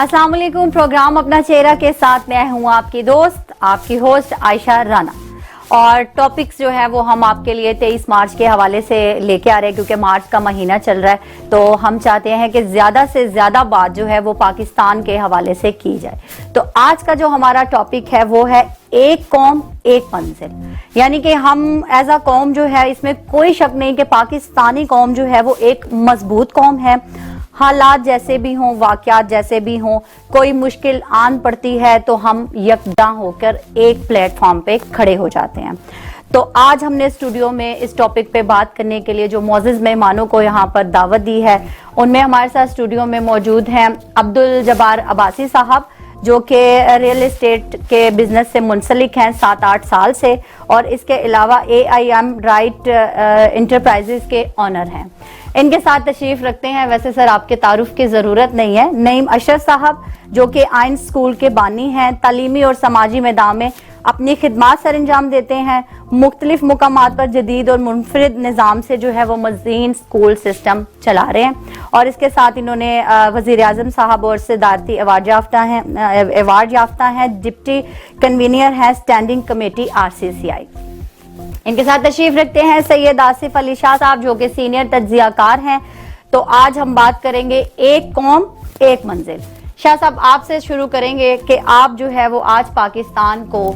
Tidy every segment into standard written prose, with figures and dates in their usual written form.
अस्सलाम वालेकुम। प्रोग्राम अपना चेहरा के साथ मैं हूँ आपकी दोस्त, आपकी होस्ट आयशा राना। और टॉपिक्स जो है वो हम आपके लिए 23 मार्च के हवाले से लेके आ रहे हैं, क्योंकि मार्च का महीना चल रहा है तो हम चाहते हैं कि ज़्यादा से ज़्यादा बात जो है वो पाकिस्तान के हवाले से की जाए। तो आज का जो हमारा टॉपिक है वो है एक कौम एक मंजिल, यानी कि हम एज अ कौम जो है, इसमें कोई शक नहीं कि पाकिस्तानी कौम जो है वो एक मजबूत कौम है। हालात जैसे भी हों, वाक़यात जैसे भी हों, कोई मुश्किल आन पड़ती है तो हम यकजा होकर एक प्लेटफॉर्म पे खड़े हो जाते हैं। तो आज हमने स्टूडियो में इस टॉपिक पे बात करने के लिए जो मोअज़्ज़िज़ मेहमानों को यहाँ पर दावत दी है, उनमें हमारे साथ स्टूडियो में मौजूद हैं अब्दुल जब्बार अब्बासी साहब, जो कि रियल एस्टेट के बिजनेस से मुंसलिक हैं 7-8 साल से, और इसके अलावा AIM राइट इंटरप्राइजेज के ऑनर हैं। इनके साथ तशरीफ रखते हैं, वैसे सर आपके तारुफ की ज़रूरत नहीं है, नईम अशरफ साहब, जो कि आइन स्कूल के बानी हैं, तालीमी और समाजी मैदान में अपनी खिदमात सर अंजाम देते हैं। मुख्तलिफ मुकामात पर जदीद और मुनफरिद निज़ाम से जो है वो मज़ीन स्कूल सिस्टम चला रहे हैं। और इसके साथ इन्होंने वज़ीर आज़म साहब और सदारती अवार्ड याफ्ता हैं, डिप्टी कन्वीनर हैं स्टैंडिंग कमेटी RCCI। इनके साथ तशरीफ रखते हैं सैयद आसिफ अली शाह साहब, जो कि सीनियर तज्ज़ियाकार हैं। तो आज हम बात करेंगे एक कौम एक मंजिल। शाह साहब आपसे शुरू करेंगे कि आप जो है वो आज पाकिस्तान को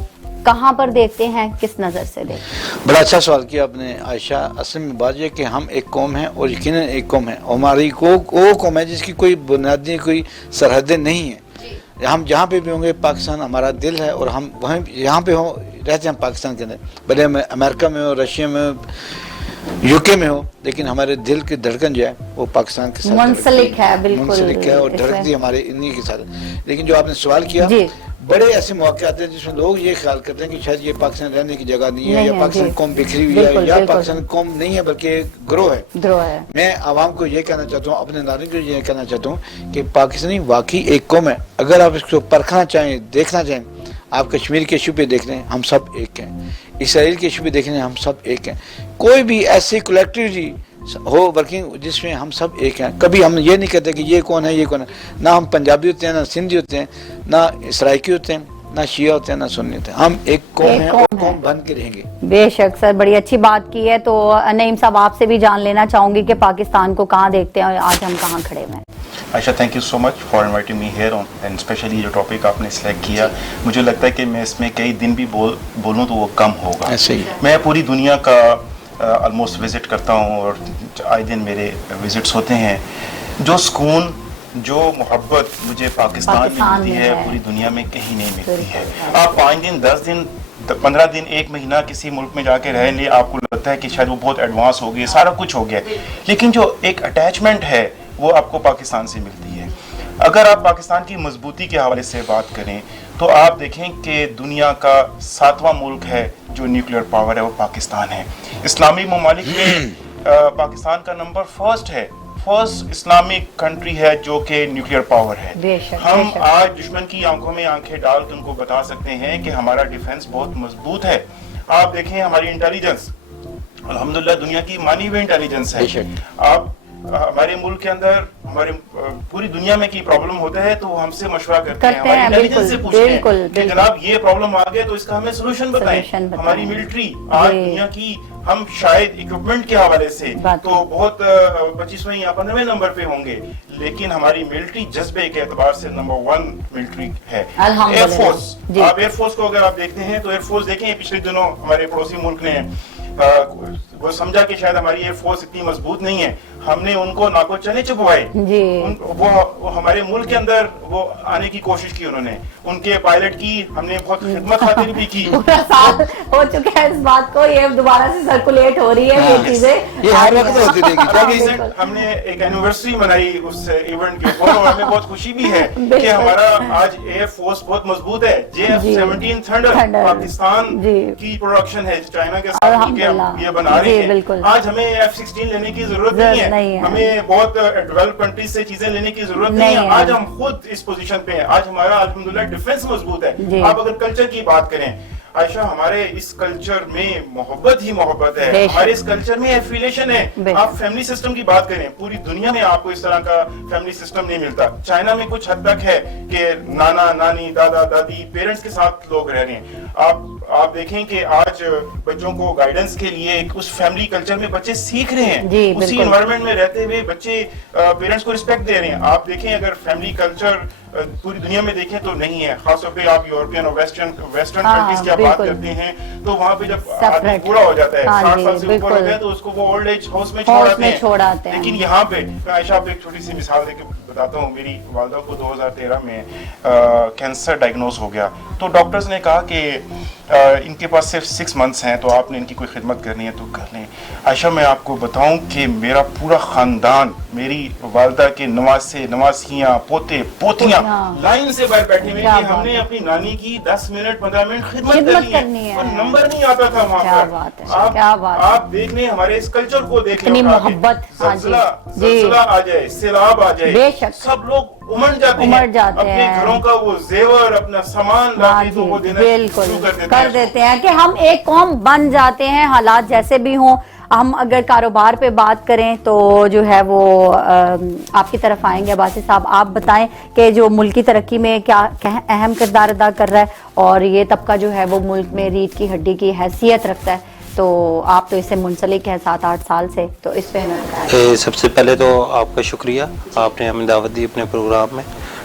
कहाँ पर देखते हैं, किस नज़र से देखते हैं? बड़ा अच्छा सवाल किया आपने आयशा। असल में बात यह कि हम एक कौम हैं और यकीनन एक कौम है, हमारी वो कौम है जिसकी कोई बुनियादी कोई सरहदें नहीं है। हम जहाँ पे भी होंगे, पाकिस्तान हमारा दिल है और हम वहीं यहाँ पे हो रहते हैं पाकिस्तान के अंदर, भले अमेरिका में हो, रशिया में हो, UK में हो, लेकिन हमारे दिल की धड़कन जो है वो पाकिस्तान के साथ मुंसलिक है, बिल्कुल मुंसलिक है और धड़कती हमारे इन्हीं के साथ। लेकिन जो आपने सवाल किया, बड़े ऐसे मौके आते हैं जिसमें लोग ये ख्याल करते हैं कि शायद ये पाकिस्तान रहने की जगह नहीं है, या पाकिस्तान कौम बिखरी हुई है, या पाकिस्तान कौम नहीं है बल्कि एक ग्रोह है। मैं आवाम को ये कहना चाहता हूँ, अपने नागरिक को ये कहना चाहता हूँ कि पाकिस्तानी वाकई एक कौम है। अगर आप इसको परखना चाहें, देखना चाहें, आप कश्मीर के इशू पे देख लें, हम सब एक हैं। इसराइल के इशू पे देख लें, हम सब एक हैं। कोई भी ऐसी कलेक्टिविटी हो वर्किंग जिसमें हम सब एक हैं। कभी हम ये नहीं कहते कि ये कौन है, ये कौन है। ना हम पंजाबी होते हैं, ना सिंधी होते हैं, ना सराइकी होते हैं, ना शिया होते हैं, ना सुन्नी होते हैं। हम एक कौम हैं और कौम बन के रहेंगे। बेशक सर, बड़ी अच्छी बात की है। तो नईम साहब आपसे भी जान लेना चाहूंगी कि पाकिस्तान को कहाँ देखते हैं और आज हम कहाँ खड़े हैं। Ayesha, thank you so much for inviting me here and specially जो टॉपिक आपने सिलेक्ट किया, मुझे लगता है कि मैं इसमें कई दिन भी बोलूँ तो वो कम होगा। ऐसे ही मैं पूरी दुनिया का ऑलमोस्ट विज़िट करता हूँ और आए दिन मेरे विज़िट्स होते हैं। जो सुकून, जो मोहब्बत मुझे पाकिस्तान में मिलती है, पूरी दुनिया में कहीं नहीं मिलती है। आप 5 दिन, 10 दिन, 15 दिन, 1 महीना किसी मुल्क में जाके रह ले, आपको लगता है कि शायद वो बहुत एडवांस हो गया, सारा कुछ हो गया, लेकिन जो एक अटैचमेंट है वो आपको पाकिस्तान से मिलती है। अगर आप पाकिस्तान की मजबूती के हवाले से बात करें तो आप देखें कि दुनिया का 7वां मुल्क है जो न्यूक्लियर पावर है, वो पाकिस्तान है। इस्लामी ममालिक में पाकिस्तान का नंबर फर्स्ट है, फर्स्ट इस्लामिक कंट्री है जो कि न्यूक्लियर पावर है। हम आज दुश्मन की आंखों में आंखें डाल के उनको बता सकते हैं कि हमारा डिफेंस बहुत मजबूत है। आप देखें हमारी इंटेलिजेंस, अल्हम्दुलिल्लाह दुनिया की मानी हुई इंटेलिजेंस है। आप हमारे मुल्क के अंदर, हमारे पूरी दुनिया में की प्रॉब्लम होता है तो वो हमसे मशवरा करते हैं, हमारी इंटेलिजेंस से पूछते हैं कि जनाब ये प्रॉब्लम आ गया तो इसका हमें सोल्यूशन बताएं। हमारी मिलिट्री आज दुनिया की, हम शायद इक्विपमेंट के हवाले से तो बहुत 25वें या 15वें नंबर पे होंगे, लेकिन हमारी मिलिट्री जज्बे के एतबार से नंबर 1 मिलिट्री है। एयरफोर्स, आप एयरफोर्स को अगर आप देखते हैं तो एयरफोर्स देखें, पिछले दिनों हमारे पड़ोसी मुल्क ने वो समझा कि शायद हमारी एयरफोर्स इतनी मजबूत नहीं है, हमने उनको नाको चने चुपवाए, वो हमारे मुल्क के अंदर वो आने की कोशिश की, उन्होंने उनके पायलट की हमने बहुत खिदमत खातिर भी की। पूरा साल हो चुका है इस बात को, ये दोबारा से सर्कुलेट हो रही है ये चीजें, ये हर वक्त होती रहेगी। हमने एक एनिवर्सरी मनाई उस इवेंट के ऊपर और हमें बहुत खुशी भी है कि हमारा आज एयरफोर्स बहुत मजबूत है। JF-17 थंडर पाकिस्तान की प्रोडक्शन है, चाइना के साथ ये बना रहे हैं। आज हमें F-16 लेने की जरूरत नहीं है, हमें बहुत डेवलप कंट्रीज से चीजें लेने की जरूरत नहीं है। आज हम खुद इस पोजीशन पे हैं, आज हमारा अल्हम्दुलिल्लाह डिफेंस मजबूत है। आप अगर कल्चर की बात करें, عائشہ ہمارے اس کلچر میں محبت ہی محبت ہے, ہمارے اس کلچر میں ایفیلیشن ہے. آپ فیملی سسٹم کی بات کریں, پوری دنیا میں آپ کو اس طرح کا فیملی سسٹم نہیں ملتا. چائنا میں کچھ حد تک ہے کہ نانا نانی دادا دادی پیرنٹس کے ساتھ لوگ رہ رہے ہیں. آپ دیکھیں کہ آج بچوں کو گائیڈنس کے لیے اس فیملی کلچر میں بچے سیکھ رہے ہیں, اسی انوائرمنٹ میں رہتے ہوئے بچے پیرنٹس کو رسپیکٹ دے رہے ہیں. آپ دیکھیں اگر فیملی کلچر پوری دنیا میں دیکھیں تو نہیں ہے, خاص طور پہ آپ یورپین اور ویسٹرن کنٹریز کی آپ بات کرتے ہیں تو وہاں پہ جب آدمی بوڑھا ہو جاتا ہے 60 سال سے اوپر ہو گیا تو اس کو وہ اولڈ ایج ہاؤس میں چھوڑاتے ہیں. لیکن یہاں پہ عائشہ آپ ایک چھوٹی سی مثال دے کے بتاتا ہوں. میری والدہ کو 2013 میں کینسر ڈائگنوز ہو گیا, تو ڈاکٹرز نے کہا کہ ان کے پاس صرف 6 months ہیں تو آپ نے ان کی کوئی خدمت کرنی ہے تو کر لیں. عائشہ میں آپ کو بتاؤں کہ میرا پورا خاندان, میری والدہ کے نواسے نواسیاں پوتے پوتیاں لائن سے باہر بیٹھے ہوئے کہ ہم نے اپنی نانی کی 10 منٹ 15 منٹ خدمت کرنی ہے, اور نمبر نہیں آتا تھا وہاں پر. آپ دیکھ لیں ہمارے اس کلچر کو دیکھ لیں, زلزلہ آ جائے, سیلاب آ جائے, سب لوگ امڑ جاتے ہیں اپنے گھروں کا وہ زیور اپنا سامان لا کے تو وہ دینا شروع کر دیتے ہیں کہ ہم ایک قوم بن جاتے ہیں, حالات جیسے بھی ہوں. ہم اگر کاروبار پہ بات کریں تو جو ہے وہ آپ کی طرف آئیں گے عباسی صاحب. آپ بتائیں کہ جو ملکی ترقی میں کیا اہم کردار ادا کر رہا ہے, اور یہ طبقہ جو ہے وہ ملک میں ریڑھ کی ہڈی کی حیثیت رکھتا ہے, تو آپ تو اس سے منسلک ہیں 7-8 سال سے, تو اس پہ ہمیں سب سے پہلے تو آپ کا شکریہ, آپ نے ہمیں دعوت دی اپنے پروگرام میں,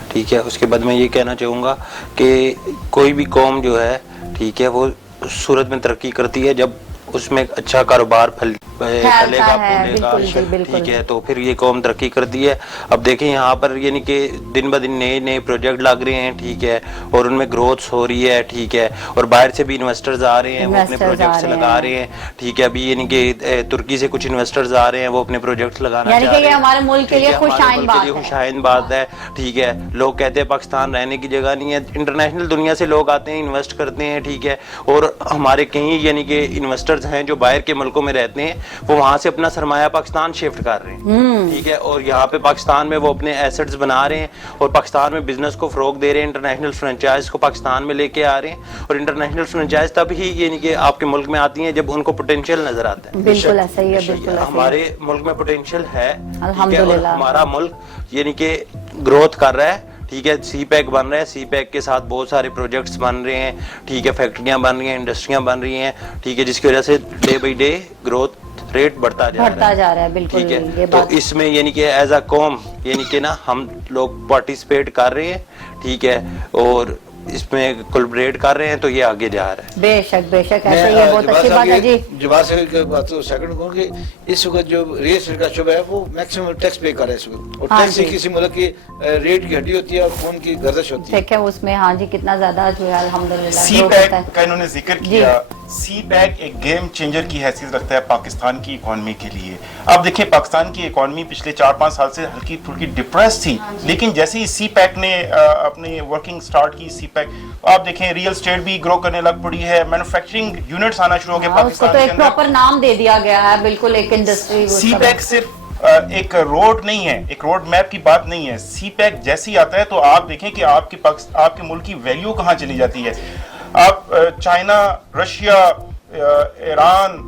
ٹھیک ہے. اس کے بعد میں یہ کہنا چاہوں گا کہ کوئی بھی قوم جو ہے, ٹھیک ہے, وہ صورت میں ترقی کرتی ہے جب اس میں اچھا کاروبار پھلے گا پھولے گا, ٹھیک ہے, تو پھر یہ قوم ترقی کرتی ہے. اب دیکھیں یہاں پر یعنی کہ دن بہ دن نئے نئے پروجیکٹ لگ رہے ہیں, ٹھیک ہے, اور ان میں گروتھ ہو رہی ہے, ٹھیک ہے, اور باہر سے بھی انویسٹرز آ رہے ہیں, وہ اپنے پروجیکٹس لگا رہے ہیں, ٹھیک ہے. ابھی یعنی کہ ترکی سے کچھ انویسٹرز آ رہے ہیں, وہ اپنے پروجیکٹس لگانا چاہ رہے ہیں. ہمارے ملک کے لیے خوشائن بات ہے, ٹھیک ہے. لوگ کہتے ہیں پاکستان رہنے کی جگہ نہیں ہے, انٹرنیشنل دنیا سے لوگ آتے ہیں, انویسٹ کرتے ہیں, ٹھیک ہے, اور ہمارے کہیں یعنی کہ انویسٹرز ہیں جو باہر کے ملکوں میں رہتے ہیں, وہ وہاں سے اپنا سرمایہ پاکستان شفٹ کر رہے ہیں, ٹھیک ہے, اور یہاں پہ پاکستان میں وہ اپنے ایسٹس بنا رہے ہیں اور پاکستان میں بزنس کو فروغ دے رہے ہیں, انٹرنیشنل فرنچائز کو پاکستان میں لے کے آ رہے ہیں. اور انٹرنیشنل فرنچائز تب ہی یعنی کہ آپ کے ملک میں آتی ہیں جب ان کو پوٹینشیل نظر آتا ہے. بالکل ایسا ہی ہے, بالکل ہمارے ملک میں پوٹینشیل ہے, الحمدللہ. ہمارا ملک یعنی کہ گروتھ کر رہا ہے, ٹھیک ہے. سی پیک بن رہا ہے, سی پیک کے ساتھ بہت سارے پروجیکٹس بن رہے ہیں, ٹھیک ہے, فیکٹریاں بن رہی ہیں, انڈسٹریاں بن رہی ہیں, ٹھیک ہے, جس کی وجہ سے day by day growth rate بڑھتا جا رہا ہے, بالکل. ٹھیک ہے, تو اس میں یعنی کہ ایز اے قوم یعنی کہ نا ہم لوگ پارٹیسپیٹ کر رہے ہیں, ٹھیک ہے, اور اس میں کولیبریٹ کر رہے ہیں, تو یہ آگے جا رہا ہے. بے شک بے شک, ایسا ہی ہے, بہت اچھی بات ہے. جی جواب سے بات تو سیکنڈ کہوں کہ اس وقت جو ریل اسٹیٹ کا شعبہ ہے وہ میکسیمم ٹیکس پے کر رہا ہے اس وقت, اور ٹیکس سے کسی ملک کی ریٹ کی ہڈی ہوتی ہے اور خون کی گردش ہوتی ہے. دیکھیں اس میں ہاں جی کتنا زیادہ جو ہے الحمدللہ سی پیک کا انہوں نے ذکر کیا. سی پیک ایک گیم چینجر کی حیثیت رکھتا ہے پاکستان کی اکانومی کے لیے. آپ دیکھیں پاکستان کی اکانومی پچھلے 4-5 سال سے ہلکی پھلکی ڈپریس تھی, لیکن جیسے ہی سی پیک نے اپنی ورکنگ سٹارٹ کی, سی پیک آپ دیکھیں ریئل اسٹیٹ بھی گرو کرنے لگ پڑی ہے, مینوفیکچرنگ یونٹس آنا شروع ہو گئے پاکستان کے اندر. پراپر نام دے دیا گیا ہے, بالکل ایک انڈسٹری. سی پیک صرف ایک روڈ نہیں ہے, ایک روڈ میپ کی بات نہیں ہے. سی پیک جیسے ہی آتا ہے تو آپ دیکھیں کہ آپ کے ملک کی ویلیو کہاں چلی جاتی ہے. آپ چائنا, رشیا, ایران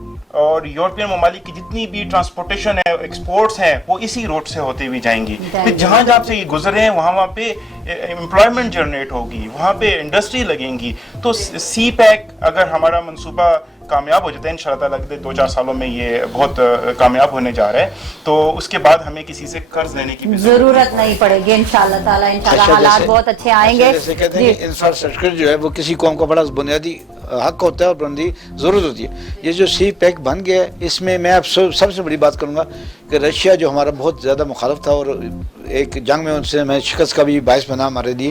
اور یورپین ممالک کی جتنی بھی ٹرانسپورٹیشن ہے, ایکسپورٹس ہیں, وہ اسی روڈ سے ہوتے ہوئے جائیں گی. جہاں جہاں سے یہ گزر رہے ہیں وہاں پہ امپلائمنٹ جنریٹ ہوگی, وہاں پہ انڈسٹری لگیں گی. تو سی پیک اگر ہمارا منصوبہ کامیاب ہو جاتا ہے, انشاءاللہ تعالیٰ لگتے 2-4 سالوں میں یہ بہت کامیاب ہونے جا رہا ہے, تو اس کے بعد ہمیں کسی سے قرض لینے کی ضرورت نہیں پڑے گی انشاءاللہ تعالیٰ. انشاءاللہ حالات بہت اچھے آئیں گے. جیسے کہتے ہیں کہ انفراسٹرکچر جو ہے وہ کسی قوم کا بڑا بنیادی حق ہوتا ہے اور بنیادی ضرورت ہوتی ہے. یہ جو سی پیک بن گیا ہے, اس میں میں اب سب سے بڑی بات کروں گا کہ رشیا جو ہمارا بہت زیادہ مخالف تھا اور ایک جنگ میں ان سے میں شکست کا بھی باعث بنا ہمارے لیے,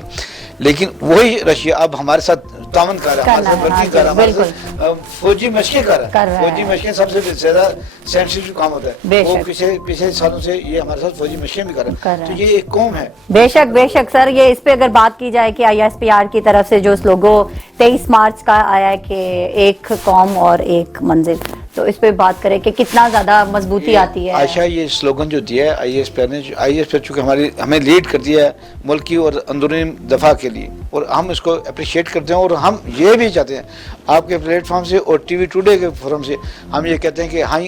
لیکن وہی رشیا اب ہمارے ساتھ تعاون کر رہا ہے, ہمارے ساتھ ورکنگ کر رہا ہے, ہمارے ساتھ فوجی مشقیں کر رہا ہے. فوجی مشقیں سب سے زیادہ سینسٹیو کام ہوتا ہے, وہ پچھلے سالوں سے یہ ہمارے ساتھ فوجی مشقیں بھی کر رہا ہے. تو یہ ایک قوم ہے. بے شک سر, یہ اس پہ اگر بات کی جائے کہ ISPR کی طرف سے جو لوگو 23 مارچ کا آیا ہے کہ ایک قوم اور ایک منزل, تو اس پہ بات کریں کہ کتنا زیادہ مضبوطی آتی ہے. عائشہ یہ سلوگن جو دیا ہے آئی ایس پی نے, آئی ایس پی چونکہ ہمیں لیڈ کر دیا ہے ملک کی اور اندرونی دفاع کے لیے, اور ہم اس کو اپریشیٹ کرتے ہیں, اور ہم یہ بھی چاہتے ہیں آپ کے پلیٹ فارم سے اور ٹی وی ٹوڈے کے فورم سے ہم یہ کہتے ہیں کہ ہاں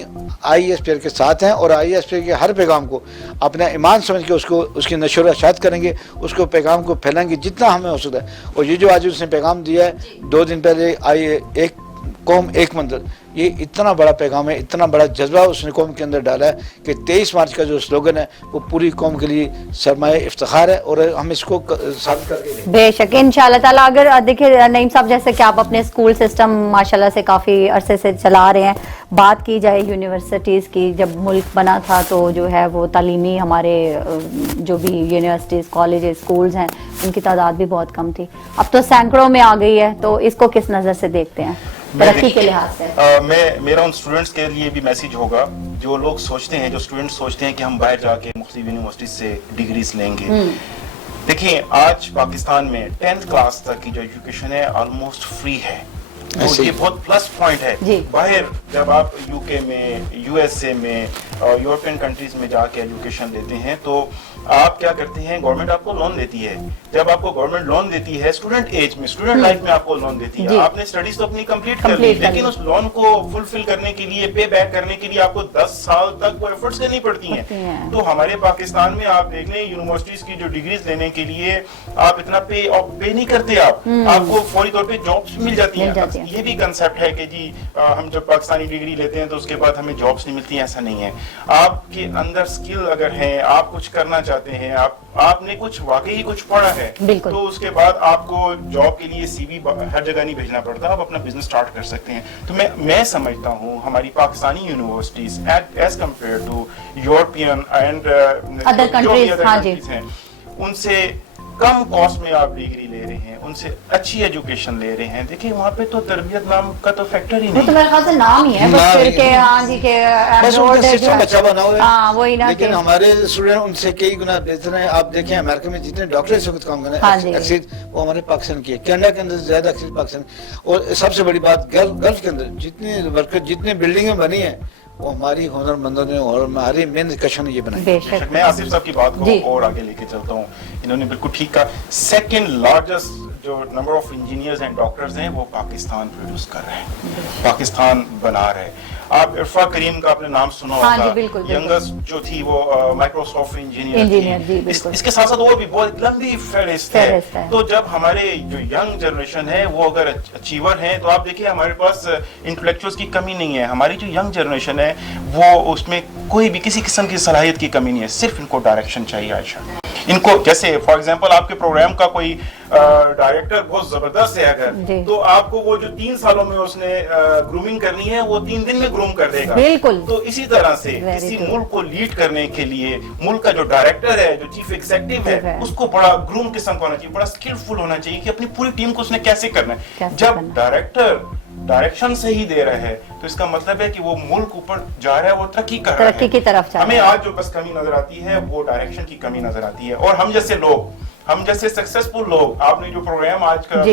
آئی ایس پی کے ساتھ ہیں, اور آئی ایس پی کے ہر پیغام کو اپنا ایمان سمجھ کے اس کی نشر و اشاعت کریں گے, اس کو پیغام کو پھیلائیں گے جتنا ہمیں ہو سکتا ہے. اور یہ جو آج اس نے پیغام دیا ہے 2 دن پہلے ایک قوم ایک منزل, یہ اتنا بڑا پیغام ہے, اتنا بڑا جذبہ اس نے قوم کے اندر ڈالا ہے کہ 23 مارچ کا جو سلوگن ہے وہ پوری قوم کے لیے سرمایہ افتخار ہے, اور ہم اس کو ثابت کر کے بے شک انشاءاللہ تعالیٰ. اگر دیکھیں نعیم صاحب, جیسے کہ آپ اپنے اسکول سسٹم ماشاءاللہ سے کافی عرصے سے چلا رہے ہیں, بات کی جائے یونیورسٹیز کی, جب ملک بنا تھا تو جو ہے وہ تعلیمی ہمارے جو بھی یونیورسٹیز کالجز اسکولز ہیں ان کی تعداد بھی بہت کم تھی, اب تو سینکڑوں میں آ گئی ہے, تو اس کو کس نظر سے دیکھتے ہیں ترقی کے لحاظ سے؟ میرا ان اسٹوڈنٹس کے لیے بھی میسیج ہوگا جو لوگ سوچتے ہیں, جو اسٹوڈنٹس سوچتے ہیں کہ ہم باہر جا کے مختلف یونیورسٹیز سے ڈگریز لیں گے. دیکھیں آج پاکستان میں 10th کلاس تک کی جو ایجوکیشن ہے آلموسٹ فری ہے, یہ بہت پلس پوائنٹ ہے. باہر جب آپ یو کے میں, یو ایس اے میں, یورپین کنٹریز میں جا کے ایجوکیشن لیتے ہیں تو آپ کیا کرتے ہیں, گورنمنٹ آپ کو لون دیتی ہے. جب آپ کو گورنمنٹ لون دیتی ہے اسٹوڈنٹ ایج میں, اسٹوڈنٹ لائف میں آپ کو لون دیتی ہے, آپ نے اسٹڈیز تو اپنی کمپلیٹ کر لی, لیکن اس لون کو فلفل کرنے کے لیے, پے بیک کرنے کے لیے آپ کو 10 سال تک وہ ایفرٹس کرنی پڑتی ہیں. تو ہمارے پاکستان میں آپ دیکھ لیں یونیورسٹیز کی جو ڈگریز لینے کے لیے آپ اتنا پے نہیں کرتے, آپ کو فوری طور پہ جابس مل جاتی ہیں. یہ بھی کنسیپٹ ہے کہ جی ہم جب پاکستانی ڈگری لیتے ہیں تو اس کے بعد ہمیں جابس نہیں ملتی ہیں, ایسا نہیں ہے. آپ کے اندر سکل اگر ہیں, آپ کچھ کرنا چاہتے ہیں, آپ نے کچھ واقعی کچھ پڑھا ہے, تو اس کے بعد آپ کو جاب کے لیے سی وی ہر جگہ نہیں بھیجنا پڑتا, آپ اپنا بزنس سٹارٹ کر سکتے ہیں. تو میں سمجھتا ہوں ہماری Pakistani universities as compare to European and other countries ہیں, ان سے کم کاسٹ میں آپ ڈگری لے رہے ہیں, ان سے اچھی ایجوکیشن لے رہے ہیں. دیکھیں وہاں پہ تو تربیت نام کا تو فیکٹر ہی نہیں, تو میرے خیال سے نام ہی ہے بس پھر کہ ہاں جی کہ سسٹم اچھا بنا ہوا ہے. ہاں وہی نا, لیکن ہمارے اسٹوڈنٹ ان سے کئی گنا بہتر ہیں. آپ دیکھیں امریکہ میں جتنے ڈاکٹر اس وقت کام کر رہے ہیں اکثر وہ ہمارے پاکستان کی ہے, کینیڈا کے اندر زیادہ اکثر پاکستان, اور سب سے بڑی بات گلف کے اندر جتنے ورکر جتنے بلڈنگیں بنی ہیں وہ ہماری ہنر مندوں نے اور ہماری محنت کشوں نے یہ بنائی. میں آصف صاحب کی بات کو اور آگے لے کے چلتا ہوں, انہوں نے بالکل ٹھیک کہا. سیکنڈ لارجسٹ جو number of engineers and doctors ہیں وہ پاکستان پروڈیوس کر رہے ہیں, پاکستان بنا رہے ہیں. آپ عرفا کریم کا آپ نے نام سنا ہوگا, ینگسٹ جو تھی وہ مائکروسافٹ انجینئر تھی. اس کے ساتھ ساتھ وہ بھی بہت لمبی فہرست ہے. تو جب ہمارے جو ینگ جنریشن ہے وہ اگر اچیور ہیں تو آپ دیکھیں ہمارے پاس انٹلیکچوئلس کی کمی نہیں ہے. ہماری جو ینگ جنریشن ہے وہ اس میں کوئی بھی کسی قسم کی صلاحیت کی کمی نہیں ہے, صرف ان کو ڈائریکشن چاہیے. عائشہ ان کو جیسے فار ایگزامپل آپ کے پروگرام کا کوئی ڈائریکٹر بہت زبردست ہے اگر, تو آپ کو وہ جو 3 سالوں میں اس نے گرومنگ کرنی ہے وہ 3 دن میں گروم کر دے گا. بالکل. تو اسی طرح سے کسی ملک کو لیڈ کرنے کے لیے ملک کا جو ڈائریکٹر ہے, جو چیف ایگزیکٹو ہے, اس کو بڑا گروم قسم کا ہونا چاہیے, بڑا اسکلفل ہونا چاہیے کہ اپنی پوری ٹیم کو اس نے کیسے کرنا ہے. جب ڈائریکٹر ڈائریکشن صحیح دے رہا ہے تو اس کا مطلب ہے کہ وہ ملک اوپر جا رہا ہے, وہ ترقی کر رہا ہے, ترقی کی طرف. ہمیں آج جو بس کمی نظر آتی ہے وہ ڈائریکشن کی کمی نظر آتی ہے. اور ہم جیسے لوگ, ہم جیسے سکسیسفل لوگ, آپ نے جو پروگرام آج کا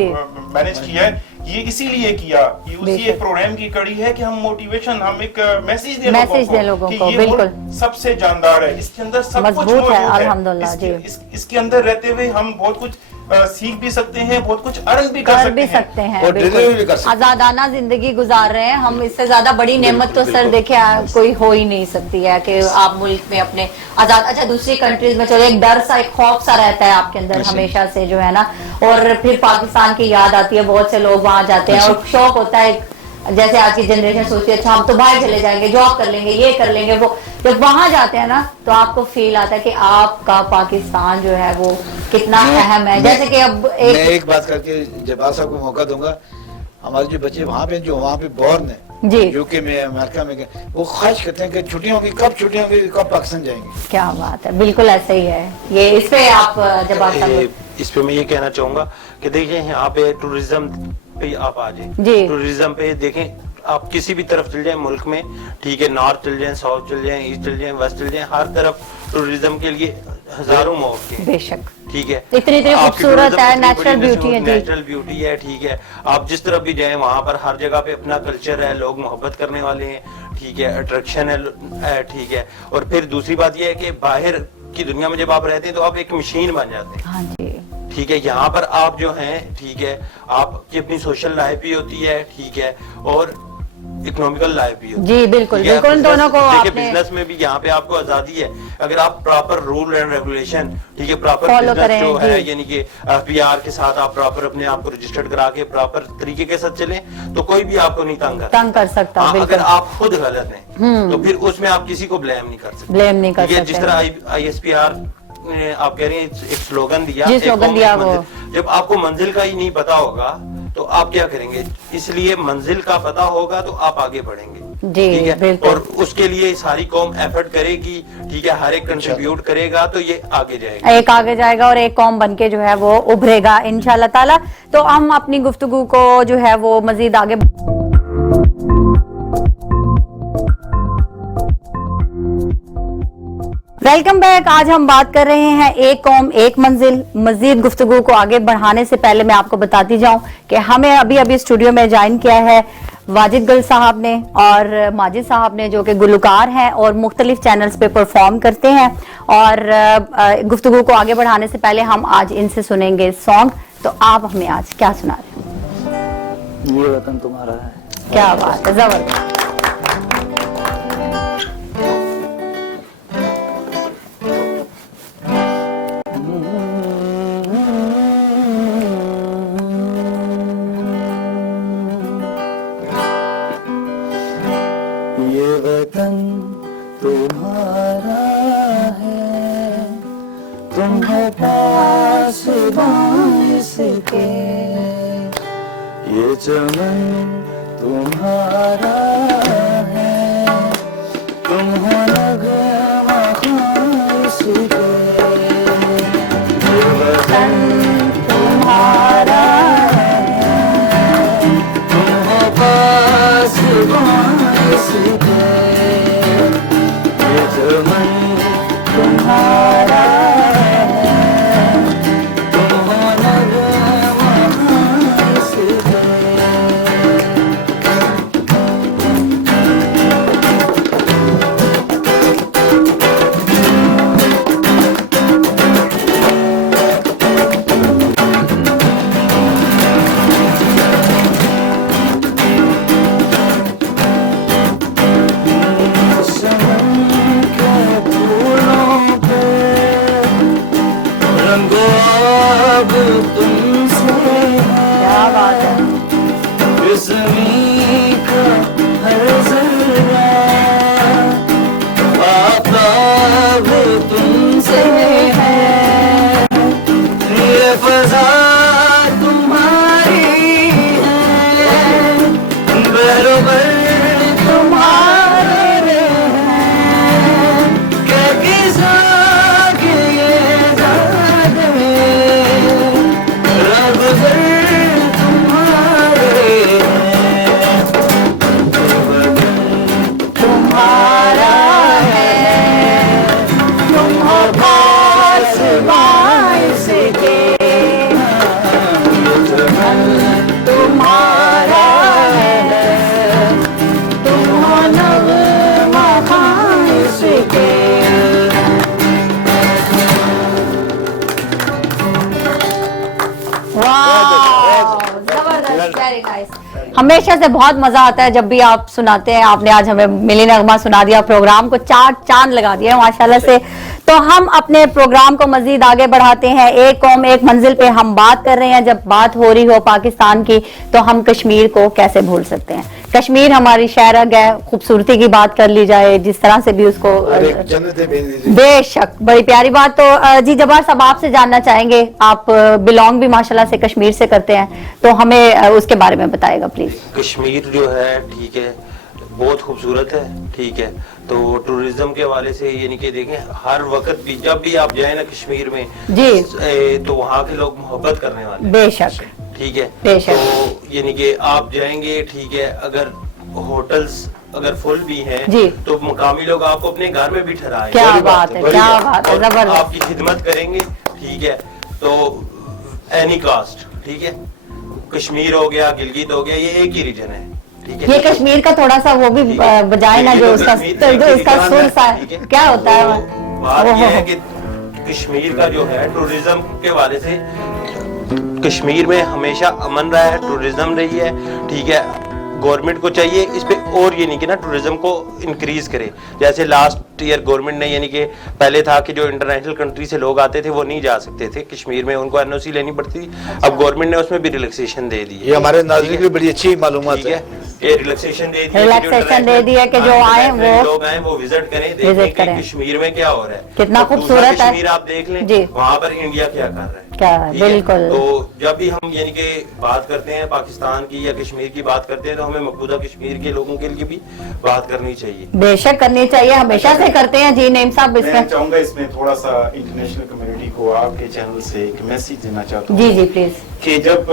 مینج کیا ہے یہ اسی لیے کیا, یہ اسی ایک پروگرام کی کڑی ہے کہ ہم موٹیویشن, ہم ایک میسیج دیں لوگوں کو کہ یہ ملک سب سے جاندار ہے, اس کے اندر سب کچھ موجود ہے الحمدللہ. اس کے اندر رہتے ہوئے ہم بہت کچھ سیکھ بھی سکتے ہیں, بہت کچھ ارن بھی کر سکتے ہیں, آزادانہ زندگی گزار رہے ہیں ہم. اس سے زیادہ بڑی نعمت تو سر دیکھے کوئی ہو ہی نہیں سکتی ہے کہ آپ ملک میں اپنے آزاد. اچھا دوسری کنٹریز میں چلو ایک ڈر سا, ایک خوف سا رہتا ہے آپ کے اندر ہمیشہ سے جو ہے نا, اور پھر پاکستان کی یاد آتی ہے, بہت سے لوگ وہاں جاتے ہیں اور شوق ہوتا ہے, جیسے آج کی جنریشن سوچتی ہے اچھا ہم تو باہر چلے جائیں گے, جاب کر لیں گے, یہ کر لیں گے, وہ جب وہاں جاتے ہیں نا تو آپ کو فیل آتا ہے کہ آپ کا پاکستان جو ہے وہ کتنا اہم ہے. جیسے کہ اب میں ایک بات کر کے جبار صاحب کو موقع دوں گا, ہمارے جو بچے وہاں پہ جو وہاں پہ بورن ہیں یو کے میں, امریکہ میں, وہ خواہش کرتے ہیں کہ چھٹیوں کی کب پاکستان جائیں گے. کیا بات ہے, بالکل ایسا ہی ہے. یہ اس پہ آپ جبار صاحب, اس پہ میں یہ کہنا چاہوں گا کہ دیکھیں یہاں پہ ٹورزم پہ آپ آ جائیں, ٹورزم پہ دیکھیں آپ کسی بھی طرف چل جائیں ملک میں, ٹھیک ہے, نارتھ چل جائیں, ساؤتھ چل جائیں, ایسٹ چل جائیں, ویسٹ چل جائیں, ہر طرف ٹورزم کے لیے ہزاروں مواقع ہیں. بے شک ٹھیک ہے, اتنی خوبصورت ہے, نیچرل بیوٹی ہے, نیچرل بیوٹی ہے, ٹھیک ہے. آپ جس طرف بھی جائیں وہاں پر ہر جگہ پہ اپنا کلچر ہے, لوگ محبت کرنے والے ہیں, ٹھیک ہے, اٹریکشن ہے, ٹھیک ہے. اور پھر دوسری بات یہ ہے کہ باہر کی دنیا میں جب آپ رہتے ہیں تو آپ ایک مشین بن جاتے ہیں. ہاں جی, ٹھیک ہے, یہاں پر آپ جو ہیں, ٹھیک ہے, آپ کی اپنی سوشل لائف بھی ہوتی ہے, ٹھیک ہے, اور اکنامیکل لائف بھی ہوتی ہے. جی بالکل بالکل, دونوں کو دیکھیں بزنس میں بھی یہاں پہ آپ کو آزادی ہے, اگر آپ پراپر رول اینڈ ریگولیشن, ٹھیک ہے, پراپر بزنس جو ہے, یعنی کہ پی آر کے ساتھ آپ پراپر اپنے آپ کو رجسٹرڈ کرا کے پراپر طریقے کے ساتھ چلیں تو کوئی بھی آپ کو نہیں تنگ کر سکتا. اگر آپ خود غلط ہیں تو پھر اس میں آپ کسی کو بلیم نہیں کر سکتے. جس طرح آئی ایس پی آر آپ کہہ رہے ہیں ایک سلوگن دیا, جب آپ کو منزل کا ہی نہیں پتا ہوگا تو آپ کیا کریں گے, اس لیے منزل کا پتا ہوگا تو آپ آگے بڑھیں گے. ٹھیک ہے, اور اس کے لیے ساری قوم ایفرٹ کرے گی, ٹھیک ہے, ہر ایک کنٹریبیوٹ کرے گا تو یہ آگے جائے گا, ایک آگے جائے گا اور ایک قوم بن کے جو ہے وہ ابھرے گا انشاءاللہ تعالی. تو ہم اپنی گفتگو کو جو ہے وہ مزید آگے ویلکم بیک. آج ہم بات کر رہے ہیں ایک قوم ایک منزل. مزید گفتگو کو آگے بڑھانے سے پہلے میں آپ کو بتاتی جاؤں کہ ہمیں ابھی اسٹوڈیو میں جوائن کیا ہے واجد گل صاحب نے اور ماجد صاحب نے, جو کہ گلوکار ہیں اور مختلف چینلز پہ پرفارم کرتے ہیں. اور گفتگو کو آگے بڑھانے سے پہلے ہم آج ان سے سنیں گے سانگ. تو آپ ہمیں آج کیا سنا رہے ہیں؟ یہ وطن تمہارا ہے. کیا بات ہے, زبردست. یہ وطن تمہارا ہے, تم ہو پاس باعث کے, یہ چمن تمہارا ہے, تم ہو نغمہ خاص کے, یہ وطن تمہارا ہے, تم ہو پاس باعث کے, یہ چمن تمہارا ہے, تم ہو نغمہ خاص کے. تم سے کیا بات ہے, زمین کا ہر ذرہ آفتاب تم سے ہے, یہ فضا تمہاری ہے, بروبر تمہارے ہیں, کہ کسا کے یہ ذات ہے, رب ذر تمہارا ہے, تم ہو پاس باعث کے, تمہارا ہے, تم ہو نغمہ خاص کے. ہمیشہ سے بہت مزہ آتا ہے جب بھی آپ سناتے ہیں. آپ نے آج ہمیں ملی نغمہ سنا دیا, پروگرام کو چار چاند لگا دیا ماشاءاللہ سے. تو ہم اپنے پروگرام کو مزید آگے بڑھاتے ہیں. ایک قوم ایک منزل پہ ہم بات کر رہے ہیں. جب بات ہو رہی ہو پاکستان کی تو ہم کشمیر کو کیسے بھول سکتے ہیں. کشمیر ہماری شہرگ ہے, خوبصورتی کی بات کر لی جائے جس طرح سے بھی اس کو, بے شک بڑی پیاری بات. تو جی جبار صاحب آپ سے جاننا چاہیں گے, آپ بلونگ بھی ماشاءاللہ سے کشمیر سے کرتے ہیں, تو ہمیں اس کے بارے میں بتائے گا پلیز. کشمیر جو ہے, ٹھیک ہے, بہت خوبصورت ہے, ٹھیک ہے. تو ٹورزم کے حوالے سے یعنی کہ دیکھیں ہر وقت بھی جب بھی آپ جائیں نا کشمیر میں جی, تو وہاں کے لوگ محبت کرنے والے, بے شک, ٹھیک ہے. بے شک. تو یعنی کہ آپ جائیں گے, ٹھیک ہے, اگر ہوٹلز اگر فل بھی ہیں جی, تو مقامی لوگ آپ کو اپنے گھر میں بھی ٹھہرائیں گے. کیا بات ہے, کیا بات ہے, زبردست. آپ کی خدمت کریں گے, ٹھیک ہے. تو اینی کاسٹ، ٹھیک ہے، کشمیر ہو گیا، گلگت ہو گیا، یہ ایک ہی ریجن ہے، ٹھیک ہے. یہ کشمیر کا تھوڑا سا وہ بھی بجائے نا جو اس کا سر سا کیا ہوتا ہے. بات یہ ہے کہ کشمیر کا جو ہے ٹورزم کے حوالے سے کشمیر میں ہمیشہ امن رہا ہے، ٹورزم رہی ہے، ٹھیک ہے. گورنمنٹ کو چاہیے اس پہ اور یہ نہیں کہ نا ٹورزم کو انکریز کرے. جیسے لاسٹ ایئر گورنمنٹ نے یعنی کہ پہلے تھا کہ جو انٹرنیشنل کنٹری سے لوگ آتے تھے وہ نہیں جا سکتے تھے کشمیر میں، ان کو این او سی لینی پڑتی تھی. اب گورنمنٹ نے اس میں بھی ریلیکسیشن دے دی ہے. یہ ہمارے ناظرین کے لیے بڑی اچھی معلومات ہے. یہ ریلیکسیشن دے دی ہے، ریلیکسیشن دے دی ہے کہ جو آئیں وہ لوگ آئیں وہ وزٹ کریں، دیکھیں کہ کشمیر میں کیا ہو رہا ہے. کتنا خوبصورت ہے کشمیر آپ دیکھ لیں وہاں پر انڈیا کیا کر رہا ہے. بالکل. تو جب بھی ہم یعنی کہ بات کرتے ہیں پاکستان کی یا کشمیر کی بات کرتے ہیں تو ہمیں مقبوضہ کشمیر کے لوگوں کے لیے بھی بات کرنی چاہیے. بے شک کرنی چاہیے، ہمیشہ سے کرتے ہیں. جی نعیم صاحب میں چاہوں گا اس میں تھوڑا سا انٹرنیشنل کمیونٹی کو آپ کے چینل سے ایک میسج دینا چاہتا ہوں. جی جی پلیز. کہ جب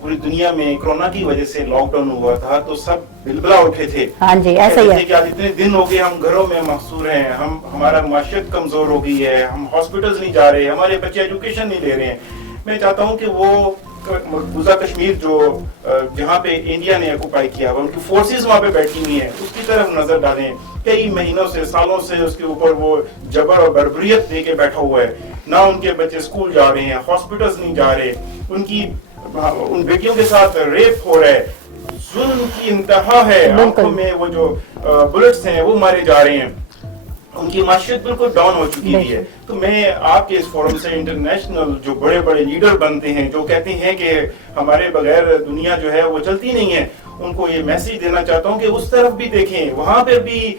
پوری دنیا میں کورونا کی وجہ سے لاک ڈاؤن ہوا تھا تو سب بلبلا اٹھے تھے. ہاں جی ایسا ہی ہے کہ آج اتنے دن ہو گئے ہم گھروں میں محصور ہیں، ہمارا معاشیت کمزور ہو گئی ہے، ہم ہاسپٹلز نہیں جا رہے، ہمارے بچے ایجوکیشن نہیں لے رہے ہیں. میں چاہتا ہوں کہ وہ مقبوضہ کشمیر جو جہاں پہ انڈیا نے آکوپائی کیا ہوا، ان کی فورسز وہاں پہ بیٹھی ہوئی ہیں، اس کی طرف نظر ڈالیں. کئی مہینوں سے سالوں سے اس کے اوپر وہ جبر اور بربریت دے کے بیٹھا ہوا ہے. نہ ان کے بچے اسکول جا رہے ہیں، ہاسپٹلز نہیں جا رہے، ان بیٹیوں کے ساتھ ریپ ہو رہا ہے، ظلم کی انتہا ہے. آنکھوں میں وہ جو بلٹس ہیں وہ مارے جا رہے ہیں، ان کی معاشیت بالکل ڈاؤن ہو چکی ہوئی ہے. تو میں آپ کے اس فورم سے انٹرنیشنل جو بڑے بڑے لیڈر بنتے ہیں، جو کہتے ہیں کہ ہمارے بغیر دنیا جو ہے وہ چلتی نہیں ہے، ان کو یہ میسج دینا چاہتا ہوں کہ اس طرف بھی دیکھیں، وہاں پہ بھی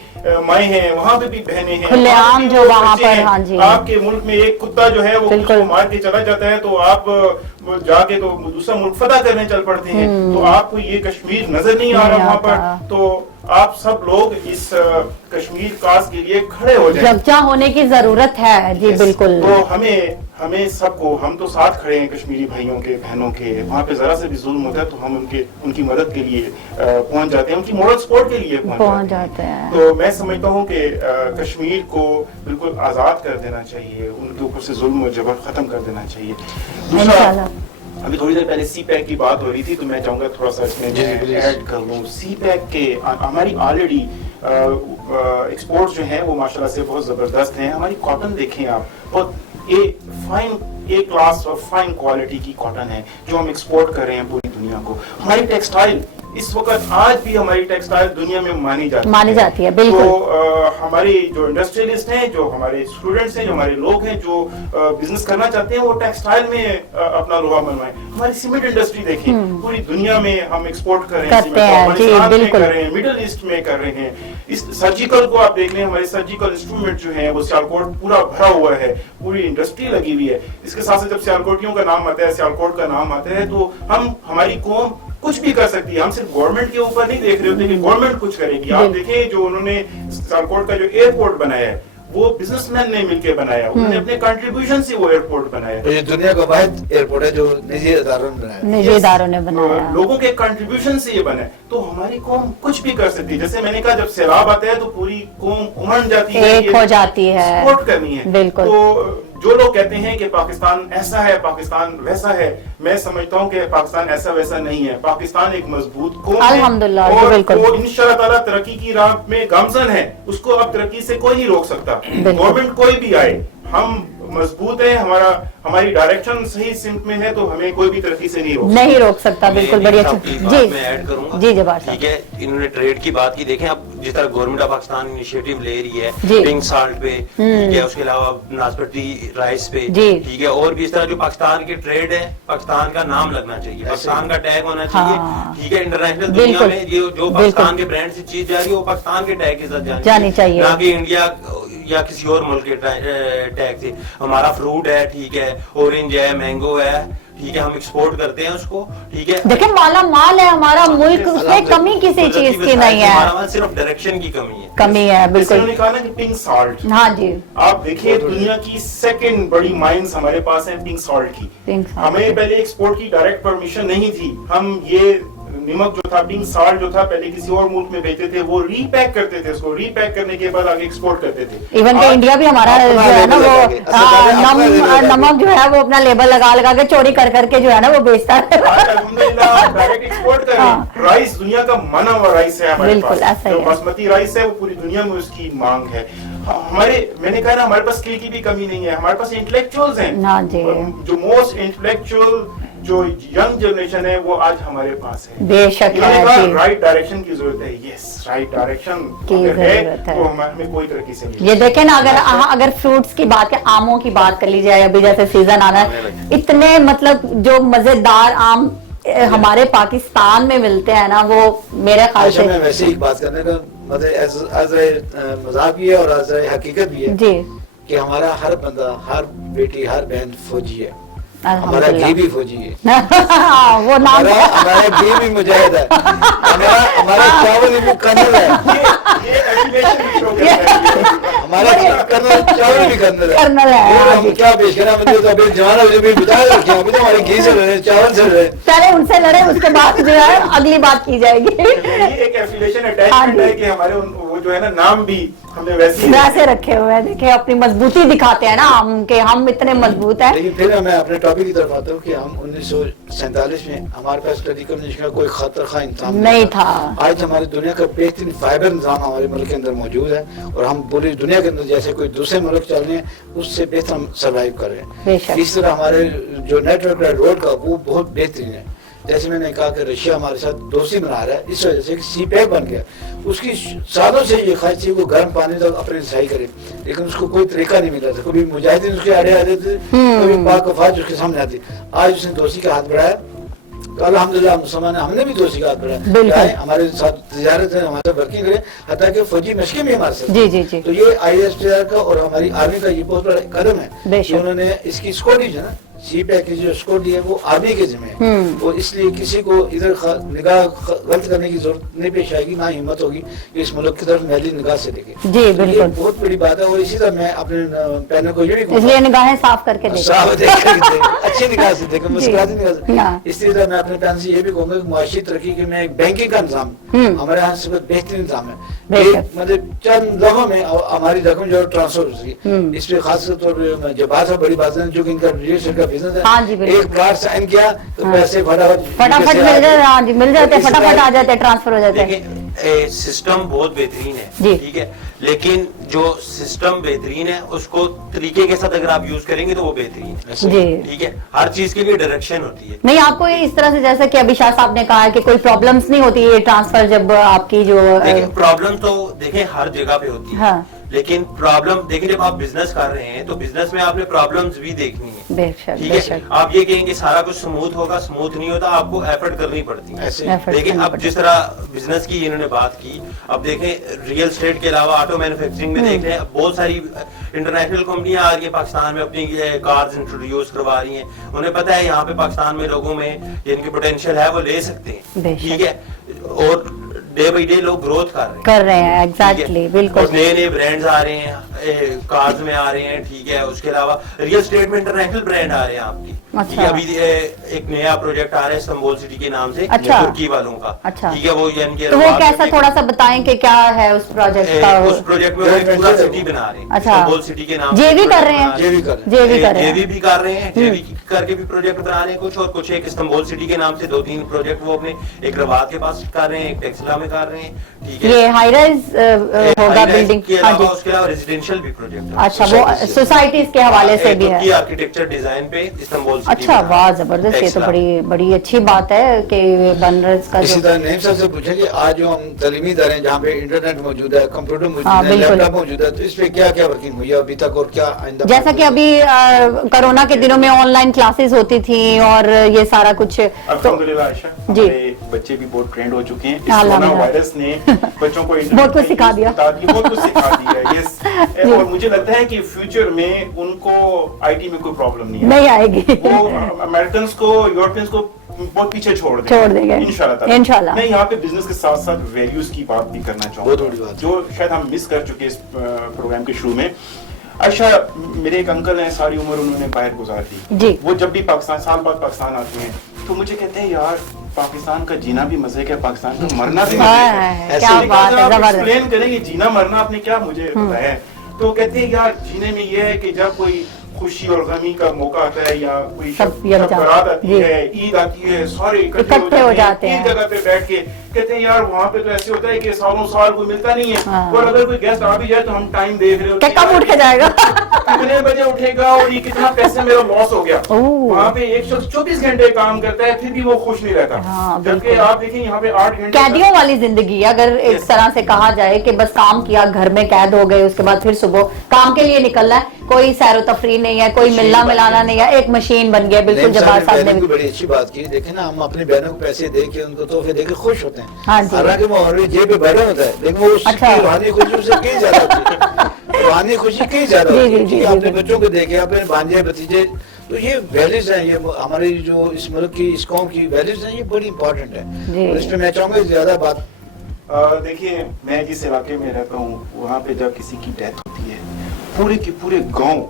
مائیں ہیں، وہاں پہ بھی بہنیں ہیں، کھلے عام جو وہاں پر. ہاں جی آپ کے ملک میں ایک کتا جو ہے وہ اس کو مار کے چلا جاتا ہے تو آپ جا کے تو دوسرا ملک فتح کرنے چل پڑتے ہیں. تو آپ کو یہ کشمیر نظر نہیں آ رہا وہاں پر. تو آپ سب لوگ اس کشمیر کاز کے لیے کھڑے ہو جائیں. یکجا ہونے کی ضرورت ہے. جی بالکل. تو ہمیں سب کو، ہم تو ساتھ کھڑے ہیں کشمیری بھائیوں کے بہنوں کے. وہاں پہ ذرا سے بھی ظلم ہوتا ہے تو ہم ان کی مدد کے لیے پہنچ جاتے ہیں، ان کی مورل سپورٹ کے لیے پہنچ جاتے ہیں. تو میں سمجھتا ہوں کہ کشمیر کو بالکل آزاد کر دینا چاہیے، ان کے اوپر سے ظلم و جبر ختم کر دینا چاہیے. دوسرا، ابھی تھوڑی دیر پہلے سی پیک کی بات ہو رہی تھی تو میں چاہوں گا تھوڑا سا اس میں ایڈ کر لوں. سی پیک کے ہماری آلریڈی ایکسپورٹس جو ہیں وہ ماشاءاللہ سے بہت زبردست ہیں. ہماری کاٹن دیکھیں آپ، بہت اے کلاس اور فائن کوالٹی کی کاٹن ہے جو ہم ایکسپورٹ کر رہے ہیں پوری دنیا کو. ہماری ٹیکسٹائل اس وقت آج بھی ہماری ٹیکسٹائل دنیا میں مانی جاتی ہے. بالکل. تو ہماری جو انڈسٹریلسٹ ہیں، جو ہمارے اسٹوڈنٹس ہیں، جو ہمارے لوگ ہیں جو بزنس کرنا چاہتے ہیں، وہ ٹیکسٹائل میں اپنا لوہا منوائیں. ہماری سیمنٹ انڈسٹری دیکھیں، پوری دنیا میں ہم ایکسپورٹ کر رہے ہیں، افغانستان میں کر رہے ہیں، مڈل ایسٹ میں کر رہے ہیں. اس سرجیکل کو آپ دیکھ لیں، ہمارے سرجیکل انسٹرومنٹ جو ہیں وہ سیالکوٹ پورا بھرا ہوا ہے، پوری انڈسٹری لگی ہوئی ہے. اس کے ساتھ جب سیالکوٹیوں کا نام آتا ہے، سیالکوٹ کا نام آتا ہے تو ہماری قوم کچھ بھی کر سکتی ہے. ہم صرف گورنمنٹ کے اوپر نہیں دیکھ رہے ہوتے کہ گورنمنٹ کچھ کرے گی. آپ دیکھیں جو انہوں نے سیالکوٹ کا جو ایئرپورٹ بنایا ہے وہ بزنس مین نے مل کے بنایا، انہوں نے اپنے کنٹریبیوشن سے وہ ایئرپورٹ بنایا. یہ دنیا کا واحد ایئرپورٹ ہے جو نجی اداروں نے بنایا، لوگوں کے کنٹریبیوشن سے یہ بنا ہے. تو ہماری قوم کچھ بھی کر سکتی ہے. جیسے میں نے کہا جب سیلاب آتا ہے تو پوری قوم امڑ جاتی ہے، ایک ہو جاتی ہے، سپورٹ کرنی ہے. بالکل. تو جو لوگ کہتے ہیں کہ پاکستان ایسا ہے، پاکستان ویسا ہے، میں سمجھتا ہوں کہ پاکستان ایسا ویسا نہیں ہے. پاکستان ایک مضبوط قوم ہے الحمدللہ، اور بالکل. وہ انشاءاللہ تعالیٰ ترقی کی راہ میں گامزن ہے. اس کو اب ترقی سے کوئی نہیں روک سکتا. گورنمنٹ کوئی بھی آئے، ہم مضبوط ہیں، ہماری ڈائریکشن صحیح سمت میں ہے تو ہمیں کوئی بھی ترقی سے نہیں روک سکتا. بالکل. بڑی اچھی. جی میں ایڈ کروں گا. جی جبار صاحب. ٹھیک ہے، انہوں نے ٹریڈ کی بات کی. دیکھیں اب جس طرح گورنمنٹ آف پاکستان انیشیٹو لے رہی ہے پنک سالٹ پہ، ٹھیک ہے، اس کے علاوہ ناسپتی رائس پہ، ٹھیک ہے، اور بھی اس طرح جو پاکستان کے ٹریڈ ہے، پاکستان کا نام لگنا چاہیے، پاکستان کا ٹیگ ہونا چاہیے. ٹھیک ہے، انٹرنیشنل دنیا میں جو پاکستان کے برانڈ سے چیز جا رہی ہے وہ پاکستان کے ٹیگ کے ساتھ جانی چاہیے، نہ کہ انڈیا یا کسی اور ملک کے ٹیگ سے. ہمارا فروٹ ہے، ٹھیک ہے، اورنج ہے، مینگو ہے، ٹھیک ہے، ہم ایکسپورٹ کرتے ہیں اس کو. ٹھیک ہے، دیکھیں مالا مال ہے ہمارا ملک، اس میں کمی کسی چیز کی نہیں ہے، ہمارا صرف ڈائریکشن کی کمی ہے. بالکل. انہوں نے کہا نا کہ پنک سالٹ. ہاں جی. آپ دیکھیں دنیا کی سیکنڈ بڑی مائنز ہمارے پاس ہیں پنک سالٹ کی. ہمیں پہلے ایکسپورٹ کی ڈائریکٹ پرمیشن نہیں تھی. ہم یہ नमक जो था, पिंक साल्ट जो था, पहले किसी और मुल्क में बेचते थे, वो रीपैक करते थे, उसको रीपैक करने के बाद आगे एक्सपोर्ट करते थे। इवन के इंडिया भी हमारा जो है ना वो नमक जो है वो अपना लेबल लगा लगा के चोरी कर करके जो है ना वो बेचता है। अल्हम्दुलिल्लाह डायरेक्ट एक्सपोर्ट कर रहे हैं। राइस दुनिया का माना हुआ राइस है हमारे बिल्कुल, पास, ऐसा ही जो है। बासमती राइस है वो पूरी दुनिया में उसकी मांग है। हमारे, मैंने कहा ना, हमारे पास स्किल की भी कमी नहीं है, हमारे पास इंटेलेक्चुअल्स हैं। हाँ जी। जो मोस्ट इंटेलेक्चुअल जो यंग जनरेशन है वो आज हमारे पास है। बेशक है जी। राइट डायरेक्शन की जरूरत है। यस, राइट डायरेक्शन की अगर है जरूरत है। तो हमें कोई तरक्की से नहीं। ये देखें ना, अगर फ्रूट्स की बात है, आमों की बात कर ली जाए, अभी जैसे सीजन आना है, इतने मतलब जो मजेदार आम हमारे पाकिस्तान में मिलते हैं ना, वो मेरे ख्याल से मैं वैसे ही बात करने का मतलब मजाक भी है और हकीकत भी है जी कि हमारा हर बंदा, हर बेटी, हर बहन फौजी है। हमारा अल्हम्दुलिल्लाह। घी भी फौजी है। वो नाम हमारा घी भी मुजाहिद है। हमारा चावल भी कर्नल है। ये एजुकेशन भी शो करता है। हमारा कर्नल चावल भी कर्नल है। कर्नल है, और हाँ हम जी। क्या पेश करना, मतलब तो अभी जवान अभी बता रखे हैं, अभी तो हमारे घी चल रहे, चावल चल रहे। पहले उनसे लड़े, उसके बाद जो है अगली बात की जाएगी। ये एक एफिलिएशन हाँ अटैचमेंट जी। है कि हमारे वो जो है ना नाम भी हमने वैसे वैसे रखे हुए हैं। देखिए अपनी मजबूती दिखाते हैं ना हम, कि हम इतने मजबूत हैं। लेकिन फिर मैं अपने टॉपिक की तरफ आता हूँ कि हम 1947 में हमारे पास टेलीकम्युनिकेशन का कोई खतरा खा इंतजाम नहीं था। आज हमारी दुनिया का बेहतरीन फाइबर निजाम हमारे मुल्क के अंदर मौजूद है और हम पूरी दुनिया के अंदर जैसे कोई दूसरे मुल्क चल रहे हैं उससे बेहतर हम सर्वाइव कर रहे हैं। बेशक। इस तरह हमारे जो नेटवर्क है रोड का वो बहुत बेहतरीन है। जैसे मैंने कहा कि रशिया हमारे साथ दोस्ती बना रहा है, इस वजह से सी पैक बन गया। उसकी सालों से ये ख्वाहिश थी वो गर्म पानी तक अपनी रसाई करे, लेकिन उसको कोई तरीका नहीं मिला था। कभी मुजाहिदीन उसके आड़े आ जाते थे, कभी पाक अफवाज उसके सामने आती। आज उसने दोस्ती का हाथ बढ़ाया तो अल्हम्दुलिल्लाह मुसलमान हमने भी दोस्ती का हाथ बढ़ाया। बिल्कुल। हमारे साथ तिजारत है, हमारे साथ वर्किंग करे, हत्ता कि फौजी मशक़ें भी हमारे साथ। जी जी जी। तो ये ISPR का और हमारी आर्मी का ये बहुत बड़ा कदम है बेशक। कि उन्होंने इसकी स्कोरिंग है ना, सी पैक की जो स्कोरिंग है वो आर्मी के जिम्मे है। और इसलिए किसी को इधर निगाह गलत करने की जरूरत नहीं पेश आएगी, ना हिम्मत होगी कि इस मुल्क की तरफ मैली निगाह से देखे। जी तो ये बिल्कुल। बहुत बड़ी बात है। और इसी तरह मैं अपने पैनल को ये भी कहूंगा, इसलिए निगाहें साफ करके देखिए। साफ देखें, अच्छी निगाह से देखें, मुस्कुराती निगाह से। हाँ। इसी तरह मैं अपने पैनल से ये भी कहूंगा कि मुआशी तरक्की के में एक बैंकिंग का निजाम हमारे यहाँ से बेहतरीन निजाम है। बेशक। एक मतलब चंद लम्हों में हमारी रकम जो ट्रांसफर हो सकी। इस पे खास तौर पर जब बात है बड़ी बात है, जो कि इनका रियल एस्टेट का बिजनेस है। हाँ जी, बिल्कुल। एक कार्ड साइन किया तो पैसे फटाफट मिल जाते, हाँ जी मिल जाते, फटाफट आ जाते, ट्रांसफर हो जाते हैं। देखिए सिस्टम बहुत बेहतरीन जी। है, ठीक है, लेकिन जो सिस्टम बेहतरीन है उसको तरीके के साथ अगर आप यूज करेंगे तो वो बेहतरीन है। जी। ठीक है, हर चीज के लिए डायरेक्शन होती है। नहीं, आपको ये इस तरह से, जैसे कि अभी शाह साहब ने कहा है कि कोई प्रॉब्लम्स नहीं होती ये ट्रांसफर जब आपकी जो देखिए प्रॉब्लम तो देखिए हर जगह पे होती है। हाँ। लेकिन प्रॉब्लम देखिए जब आप बिजनेस कर रहे हैं तो बिजनेस में आपने प्रॉब्लम्स भी देखनी है। बेशक ठीक है, बेशक। आप ये कहेंगे सारा कुछ स्मूथ होगा, स्मूथ नहीं होता, आपको एफर्ट करनी पड़ती है। ऐसे Effort लेकिन करनी अब पड़ती जिस तरह बिजनेस की इन्होंने बात की, अब देखें रियल एस्टेट के अलावा ऑटो मैन्युफैक्चरिंग में देख रहे हैं, बहुत सारी इंटरनेशनल कंपनियां आ रही है पाकिस्तान में, अपनी कार्स इंट्रोड्यूस करवा रही हैं। उन्हें पता है यहाँ पे पाकिस्तान में लोगों में जिनकी पोटेंशियल है वो ले सकते हैं। बेशक। ठीक है, और डे बाई डे लोग ग्रोथ कर रहे हैं। ठीक है? एग्जैक्टली, बिल्कुल। और नए नए ब्रांड्स आ रहे हैं, कार्स में आ रहे हैं, ठीक है। उसके अलावा रियल एस्टेट में इंटरनेशनल ब्रांड आ रहे हैं आपकी। अच्छा। ठीक है, अभी एक नया प्रोजेक्ट आ रहा है इस्तांबुल सिटी के नाम से, अच्छा। तुर्की वालों का। अच्छा। ठीक है, वो यानी कि तो वो कैसा, थोड़ा सा बताएं कि क्या है उस प्रोजेक्ट का। उस प्रोजेक्ट में वो एक पूरा सिटी बना रहे हैं। अच्छा। इस्तांबुल सिटी के नाम जेवी कर रहे हैं। जेवी कर रहे हैं। जेवी कर रहे जेवी हैं। भी कर रहे हैं, जेवी करके भी प्रोजेक्ट बना रहे हैं कुछ, और कुछ एक इस्तांबुल सिटी के नाम से 2-3 प्रोजेक्ट वो अपने एक रवात के पास कर रहे हैं, एक टेक्सला में कर रहे हैं। ठीक है, ये हाई राइज होगा बिल्डिंग। के हाँ अलावा जी। उसके अलावा रेजिडेंशियल भी प्रोजेक्ट है। अच्छा, वो सोसाइटीज के हवाले से भी है। आर्किटेक्चर डिजाइन पे इस्तांबुल सिटी अच्छा, में वाह जबरदस्त। ये तो टेक्सला। बड़ी बड़ी अच्छी बात है कि बन रहा है इसका इसी जो। तरह नईम साहब से पूछेंगे आज जो हम तालीमी इदारे हैं जहाँ पे इंटरनेट मौजूद है, कंप्यूटर मौजूद हाँ, है, बिल्कुल। लैपटॉप मौजूद है, तो इस पे क्या क्या वर्किंग हुई है अभी तक और क्या आइंदा? जैसा कि अभी कोरोना के दिनों में ऑनलाइन क्लासेस होती थी और ये सारा कुछ, तो अल्हम्दुलिल्लाह आयशा, जी। हमारे बच्चे भी बहुत ट्रेंड हो चुके हैं। इस कोरोना अल्हम्दुलिल्लाह। वायरस ने बच्चों को बहुत कुछ सिखा दिया। बहुत कुछ सिखा दिया। यस, और मुझे लगता है कि फ्यूचर में उनको आईटी में कोई प्रॉब्लम नहीं है। नहीं आएगी। वो अमेरिकन को, यूरोपियंस को बहुत पीछे छोड़ देंगे। इंशाल्लाह। मैं यहाँ पे बिजनेस के साथ साथ वैल्यूज की बात भी करना चाहूँगा, बहुत बड़ी बात। जो शायद हम मिस कर चुके इस प्रोग्राम के शुरू में। अच्छा, मेरे एक अंकल हैं, सारी उम्र उन्होंने बाहर गुजार दी। जी। वो जब भी पाकिस्तान, साल बाद पाकिस्तान आते हैं, तो मुझे कहते हैं यार पाकिस्तान का जीना भी मजे का, पाकिस्तान का मरना भी हाँ, मजे का। क्या बात है, जबरदस्त। एक्सप्लेन करेंगे जीना मरना आपने क्या मुझे बताया है। तो कहते हैं यार जीने में ये है कि जब कोई खुशी और गमी का मौका आता है या कोई बारात आती है, ईद आती है, सारे इकट्ठे हो जाते हैं एक जगह पे बैठ के। कहते हैं यार वहाँ पे तो ऐसे होता है कि सालों साल कोई मिलता नहीं है, और अगर कोई गेस्ट आ भी जाए तो हम टाइम देख रहे होते हैं कब उठ के जाएगा, कितने बजे उठेगा और ये कितना पैसे मेरा लॉस हो गया। वहाँ पे एक शख्स 24 घंटे काम करता है फिर भी वो खुश नहीं रहता, जबकि आप देखें यहाँ पे 8 घंटे कैदियों वाली जिंदगी। अगर इस तरह से कहा जाए कि बस काम किया, घर में कैद हो गए, उसके बाद फिर सुबह काम के लिए निकलना है, कोई सैरो तफरी नहीं है, कोई मिलना मिलाना नहीं है, एक मशीन बन गया। बिल्कुल जब्बार साहब ने भी बड़ी अच्छी बात की। देखे ना, हम अपनी बहनों को पैसे दे के उनको तोहफे दे के खुश होते हैं, हाँ जी। हालांकि वो ऑलरेडी जेब पे भरा होता है, लेकिन वो उसकी रूहानी खुशी उससे कहीं ज्यादा होती है, रूहानी खुशी कहीं ज्यादा होती है। अपने बच्चों को देखे, अपने भांजे भतीजे, तो ये वैल्यूज हैं, ये हमारी जो इस मुल्क की, इस कौम की वैल्यूज हैं, ये बड़ी इंपॉर्टेंट है। और इस पे मैं चाहूंगा ज्यादा बात। देखिए मैं जिस इलाके में रहता हूँ वहाँ पे जब किसी की डेथ होती है, पूरे के पूरे गांव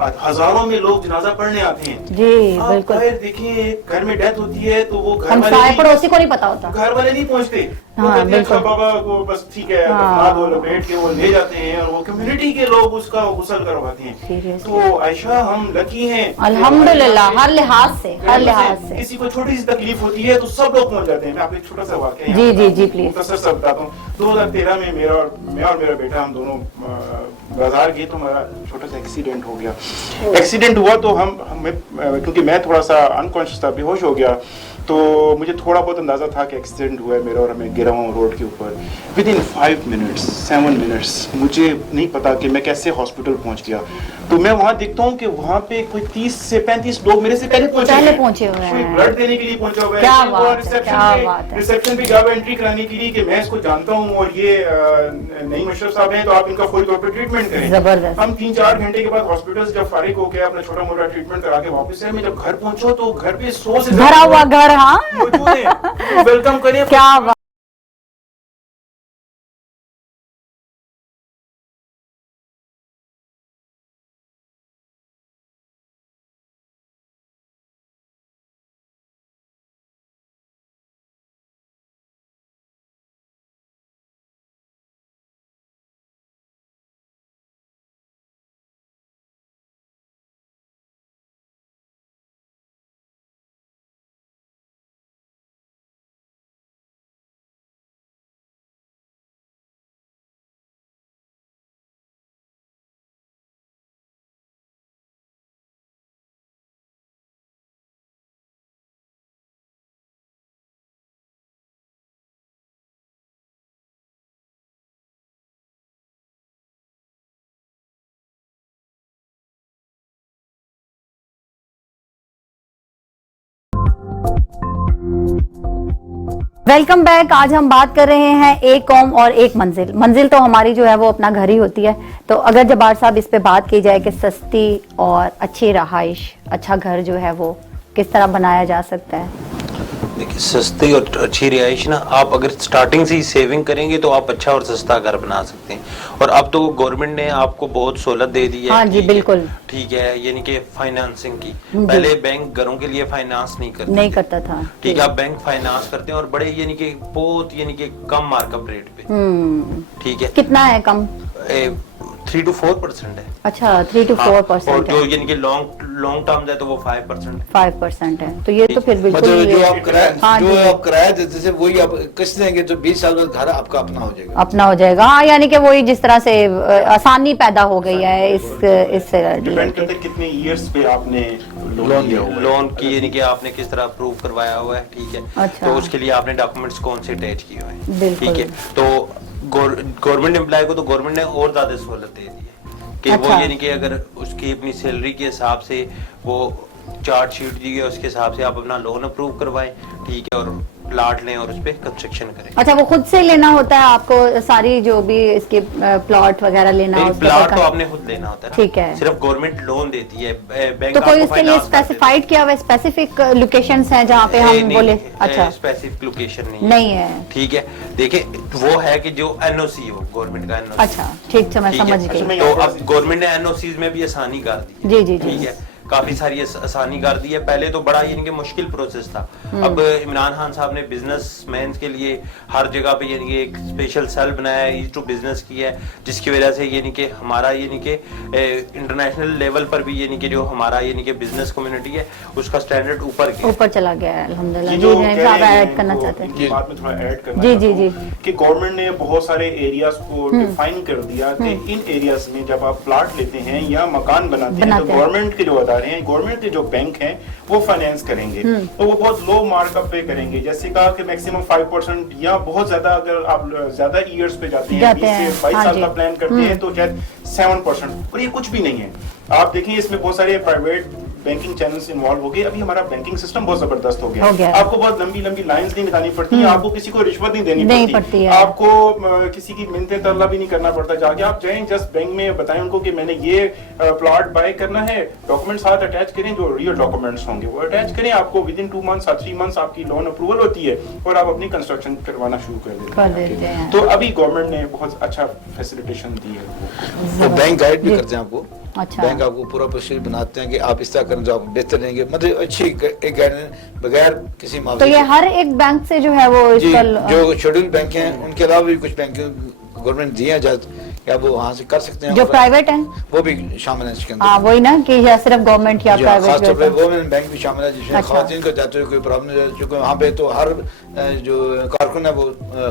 हजारों में लोग जनाजा पढ़ने आते हैं जी। बिल्कुल देखिए घर में डेथ होती है तो वो घर हमसाए पड़ोसी को नहीं पता होता, घर वाले नहीं पहुँचते, हाँ, बिल्कुल। बाबा को बस ठीक है दफना दो, लपेट के वो ले जाते हैं और वो कम्युनिटी के लोग उसका गुस्ल करवाते हैं। तो आयशा हम लकी हैं अल्हम्दुलिल्लाह, हर लिहाज से, हर लिहाज से। किसी को छोटी सी तकलीफ होती है तो सब लोग पहुंच जाते हैं। मैं आपको एक छोटा सा वाकया जी जी जी प्लीज मुख्तसर सा बताता हूँ। 2013 में मैं और मेरा बेटा हम दोनों बाजार गए तो हमारा छोटा सा एक्सीडेंट हो गया। एक्सीडेंट हुआ तो हम क्योंकि मैं थोड़ा सा अनकॉन्शियस था, बेहोश हो गया, तो मुझे थोड़ा बहुत अंदाजा था कि एक्सीडेंट हुआ है मेरा और मैं गिरा हूँ रोड के ऊपर। विद इन 5 मिनट्स 7 मिनट्स मुझे नहीं पता कि मैं कैसे हॉस्पिटल पहुँच गया। तो मैं वहाँ देखता हूँ कि वहाँ पे कोई 30 से 35 लोग मेरे से पहले पहुँचे हुए हैं, ब्लड देने के लिए पहुँचा हुआ है, रिसेप्शन पे जावा एंट्री कराने के लिए कि मैं इसको जानता हूँ और ये नईम अशरफ साहब हैं तो आप इनका फौरी तौर पर ट्रीटमेंट करें। हम 3-4 घंटे के बाद हॉस्पिटल से जब फारिग हो गया, अपना छोटा मोटा ट्रीटमेंट करा के वापस आए, मैं जब घर पहुंचा तो घर पे 100 से भरा हुआ घर, हाँ मौजूद है, वेलकम करें। क्या बात। Welcome back. आज हम बात कर रहे हैं एक कौम और एक मंजिल। मंजिल तो हमारी जो है वो अपना घर ही होती है। तो अगर जब्बार साहब इस पे बात की जाए कि सस्ती और अच्छी रहाइश, अच्छा घर जो है वो किस तरह बनाया जा सकता है? देखिए सस्ती और अच्छी रिहाइश ना, आप अगर स्टार्टिंग से ही सेविंग करेंगे तो आप अच्छा और सस्ता घर बना सकते हैं। और अब तो गवर्नमेंट ने आपको बहुत सहूलत दे दी है। हाँ जी बिल्कुल ठीक है, यानी कि फाइनेंसिंग की। पहले बैंक घरों के लिए फाइनेंस नहीं करता था। ठीक है, अब बैंक फाइनेंस करते हैं और बड़े यानी कि बहुत यानी कि कम मार्कअप रेट पे। ठीक है, कितना है कम? 3 to 4% है। अच्छा 3 to 4% और जो यानी कि लॉन्ग टर्म है तो वो 5% है। तो ये तो फिर बिल्कुल मतलब जो आप किराया देते थे वही आप किस्त देंगे तो 20 साल बाद घर आपका अपना हो जाएगा। अपना हो जाएगा, हाँ, यानी कि वही जिस तरह से आसानी पैदा हो गई है इससे डिपेंड करता है कितने इयर्स पे आपने लोन लिया हुआ है। लोन की यानी कि आपने किस तरह अप्रूव करवाया हुआ है। ठीक है, अच्छा। तो उसके लिए आपने डॉक्यूमेंट्स कौन से अटैच किए हुए हैं। बिल्कुल। ठीक है, तो गवर्नमेंट एम्प्लॉय को तो गवर्नमेंट ने और ज्यादा सहूलत दे दी है कि अच्छा। वो यानी कि अगर उसकी अपनी सैलरी के हिसाब से वो चार्ट शीट दी है उसके हिसाब से आप अपना लोन अप्रूव करवाएं। ठीक है, और प्लाट लें और उस पर कंस्ट्रक्शन करें। अच्छा, वो खुद से लेना होता है आपको सारी जो भी इसके प्लॉट वगैरह लेना नहीं, होता प्लाट तो आपने खुद लेना होता है ना। ठीक है, सिर्फ गवर्नमेंट लोन देती है, बैंक तो कोई आपको उसके लिए finance कर देता है। स्पेसिफाइड किया हुआ स्पेसिफिक लोकेशंस हैं जहाँ पे हम बोले? अच्छा स्पेसिफिक लोकेशन नहीं है। ठीक है, देखिए वो है कि जो एनओसी हो गवर्नमेंट का एनओसी। अच्छा ठीक है, मैं समझ गई। तो अब गवर्नमेंट ने एनओसीज में भी आसानी कर दी। जी जी जी। ठीक है, काफी सारी आसानी कर दी है। पहले तो बड़ा यानी कि मुश्किल प्रोसेस था, अब इमरान खान साहब ने बिजनेसमैन के लिए हर जगह पे यानी कि एक स्पेशल सेल बनाया है, ईज टू बिजनेस की है, जिसकी वजह से यानी कि हमारा यानी कि इंटरनेशनल लेवल पर भी यानी कि जो हमारा यानी कि बिजनेस कम्युनिटी है उसका स्टैंडर्ड ऊपर चला गया है अल्हम्दुलिल्लाह। जो जी आप ऐड करना चाहते हैं? बात में थोड़ा ऐड करना जी चाहता जी हूं कि गवर्नमेंट ने बहुत सारे एरियाज को डिफाइन कर दिया कि इन एरियाज में जब आप प्लॉट लेते हैं या मकान बनाते हैं तो गवर्नमेंट के जो अदारे हैं, गवर्नमेंट के जो बैंक हैं वो फाइनेंस करेंगे, तो वो बहुत लो मार्कअप पे करेंगे। जैसे कहा कि मैक्सिमम 5% या बहुत ज्यादा, अगर आप ज्यादा ईयर्स पे जाते हैं 20 से 22 साल का प्लान करते हैं तो शायद 7%, और ये कुछ भी नहीं है। आप देखिए इसमें बहुत सारे प्राइवेट बैंकिंग चैनल्स इन्वॉल्व हो गए। अभी हमारा बैंकिंग सिस्टम बहुत जबरदस्त हो गया। आपको बहुत लंबी लंबी लाइंस नहीं बितानी पड़ती है, आपको किसी को रिश्वत नहीं देनी पड़ती है, आपको किसी की मिन्नते तरला भी नहीं करना पड़ता। जाके आप जाएं जस्ट बैंक में बताएं उनको कि मैंने ये प्लॉट बाय करना है, डॉक्यूमेंट्स साथ अटैच करें, जो रियल डॉक्यूमेंट्स होंगे वो अटैच करें, आपको विद इन 2 मंथ्स या 3 मंथ्स आपकी लोन अप्रूवल होती है और आप अपनी कंस्ट्रक्शन करवाना शुरू कर देते हैं। तो अभी गवर्नमेंट ने बहुत अच्छा फैसिलिटेशन दी है। तो बैंक गाइड भी करते हैं आपको। अच्छा। बैंक आपको पूरा प्रोसीजर बनाते हैं कि आप इस तरह करें तो आप बेहतर रहेंगे, मतलब अच्छी एक गाइडेंस बगैर किसी तो ये हर एक बैंक से जो है वो इसका जो शेड्यूल बैंक हैं उनके अलावा भी कुछ बैंक गवर्नमेंट दिए इजाजत क्या वो वहाँ से कर सकते हैं, जो प्राइवेट हैं वो भी शामिल है इसके अंदर। हाँ वही ना कि या सिर्फ गवर्नमेंट या प्राइवेट, खासतौर पे वुमेन बैंक भी शामिल है जिसमें खवातीन को जाते हुए कोई प्रॉब्लम नहीं है, क्योंकि वहाँ पे तो हर जो कारकुन है वो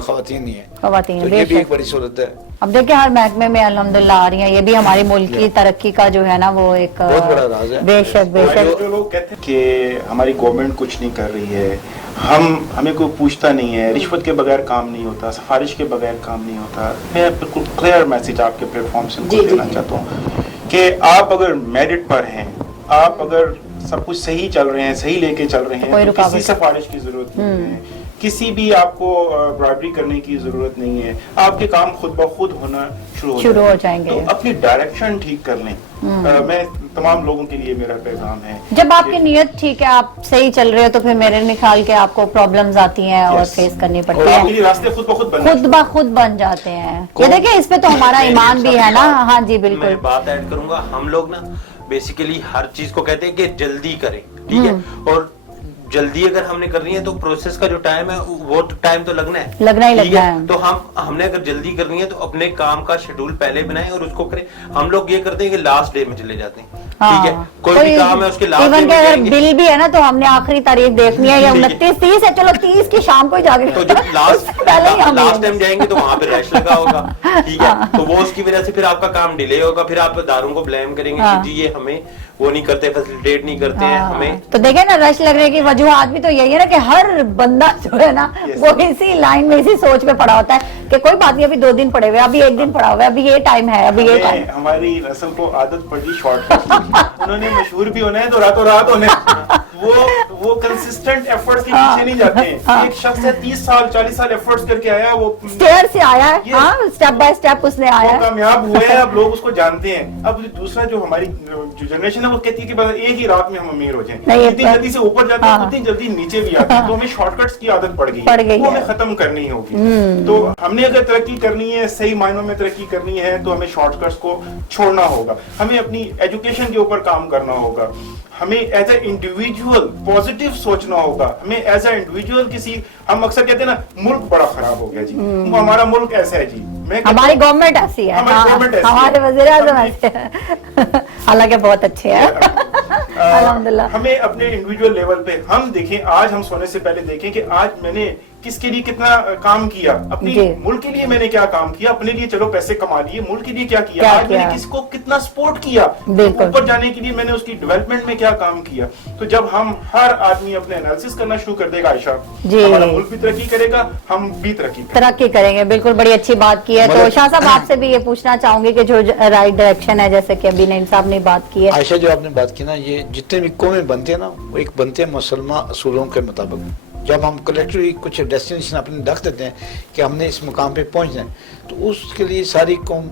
खवातीन ही है, खवातीन, तो ये भी एक बड़ी सहूलत है। अब देखिए हर महकमे में अल्हम्दुलिल्लाह आ रही हैं, ये भी हमारे मुल्क की तरक्की का जो है ना वो एक बहुत बड़ा राज है। बेशक जो लोग कहते हैं कि हमारी गवर्नमेंट कुछ नहीं कर रही है, हमें कोई पूछता नहीं है, रिश्वत के बगैर काम नहीं होता, सिफारिश के बगैर काम नहीं होता, मैं बिल्कुल क्लियर मैसेज आपके प्लेटफॉर्म से देना चाहता हूँ कि आप अगर मेरिट पर हैं, आप अगर सब कुछ सही चल रहे हैं, सही लेके चल रहे हैं, तो किसी सिफारिश की जरूरत नहीं है, किसी भी आपको ब्राइबरी करने की जरूरत नहीं है, आपके काम खुद ब खुद होना शुरू हो जाएंगे। तो अपनी डायरेक्शन ठीक कर लें। मैं तमाम लोगों के लिए मेरा पैगाम है, जब आपकी नीयत ठीक है, आप सही चल रहे हो, तो फिर मेरे निकाल के आपको प्रॉब्लम्स आती हैं और फेस करनी पड़ती है, रास्ते खुद ब खुद बन जाते हैं। ये देखिए इस पे तो हमारा ईमान भी है ना। हाँ जी बिल्कुल, मैं बात ऐड करूंगा। हम लोग ना बेसिकली हर चीज को कहते हैं कि जल्दी करें, ठीक है, और जल्दी अगर हमने करनी है तो प्रोसेस का जो टाइम है वो टाइम तो लगना ही लगना है। तो हमने अगर जल्दी करनी है तो अपने काम का शेड्यूल पहले बनाएं और उसको करें। हम लोग ये करते हैं कि लास्ट डे में चले जाते हैं, ठीक है, कोई भी काम है उसके लास्ट डे में अगर बिल भी है ना तो हमने आखिरी तारीख देखनी है या 29 30 है, चलो 30 की शाम को जाके तो जब लास्ट टाइम जाएंगे तो वहां पे रश लगा होगा, ठीक है, तो वो उसकी वजह से फिर आपका काम डिले होगा, फिर आप इदारों को ब्लेम करेंगे कि जी ये हमें वो नहीं करते, फैसिलिटेट नहीं करते हैं हमें। तो देखे ना रश लगने की वजूहात भी तो यही है ना कि हर बंदा जो है ना वो इसी लाइन में इसी सोच में पड़ा होता है कि कोई बात नहीं, अभी 2 दिन पड़े हुए, अभी 1 दिन पड़ा हुआ है, अभी ये टाइम है, अभी ये टाइम। हमारी नस्ल को आदत पड़ी शॉर्टकट, उन्होंने मशहूर भी होना है तो रातों रात होने, वो कंसिस्टेंट एफर्ट्स के पीछे नहीं जाते हैं। एक शख्स है 30 साल 40 साल एफर्ट्स करके आया, वो स्टेयर से आया है, हाँ स्टेप बाय स्टेप उसने आया है, कामयाब हुए हैं, अब लोग उसको जानते हैं। अब दूसरा जो हमारी जो जनरेशन है वो कहती है कि बस एक ही रात में हम अमीर हो जाएं, जितनी जल्दी से ऊपर जाते हैं उतनी जल्दी नीचे भी आते हैं, तो हमें शॉर्टकट्स की आदत पड़ गई, वो हमें खत्म करनी होगी। तो हमने अगर तरक्की करनी है, सही मायनों में तरक्की करनी है, तो हमें शॉर्टकट्स को छोड़ना होगा, हमें अपनी एजुकेशन के ऊपर काम करना होगा, हमें एज ए इंडिविजुअल पॉजिटिव सोचना होगा, हमें एज ए इंडिविजुअल हम अक्सर कहते हैं ना मुल्क बड़ा खराब हो गया जी, हमारा मुल्क ऐसा है जी, हमारी गवर्नमेंट ऐसी है, हमारे वज़ीर-ए-आज़म ऐसे हैं, हालांकि बहुत अच्छे हैं अल्हम्दुलिल्लाह। हमें अपने इंडिविजुअल लेवल पे हम देखें, आज हम सोने से पहले देखें कि आज मैंने किसके लिए कितना काम किया, अपनी मुल्क के लिए मैंने क्या काम किया, अपने लिए चलो पैसे कमा लिए, मुल्क के लिए क्या किया, आज मैंने किसको कितना सपोर्ट किया, ऊपर जाने के लिए मैंने उसकी डेवलपमेंट में क्या काम किया। तो जब हम हर आदमी अपने एनालिसिस करना शुरू कर देगा आयशा, हमारा मुल्क भी तरक्की करेगा, हम भी तरक्की करेंगे। बिल्कुल, बड़ी अच्छी बात की है। तो शाह साहब आपसे भी ये पूछना चाहूंगी कि जो राइट डायरेक्शन है, जैसे कि अभी नईम साहब ने बात की है, आयशा जो आपने बात की ना, ये जितने भी कौमें बनते हैं ना वो एक बनते हैं मुसलमान असूलों के मुताबिक। जब हम कलेक्टिवली कुछ डेस्टिनेशन अपने रख देते हैं कि हमने इस मुकाम पे पहुंचना है, तो उसके लिए सारी कौम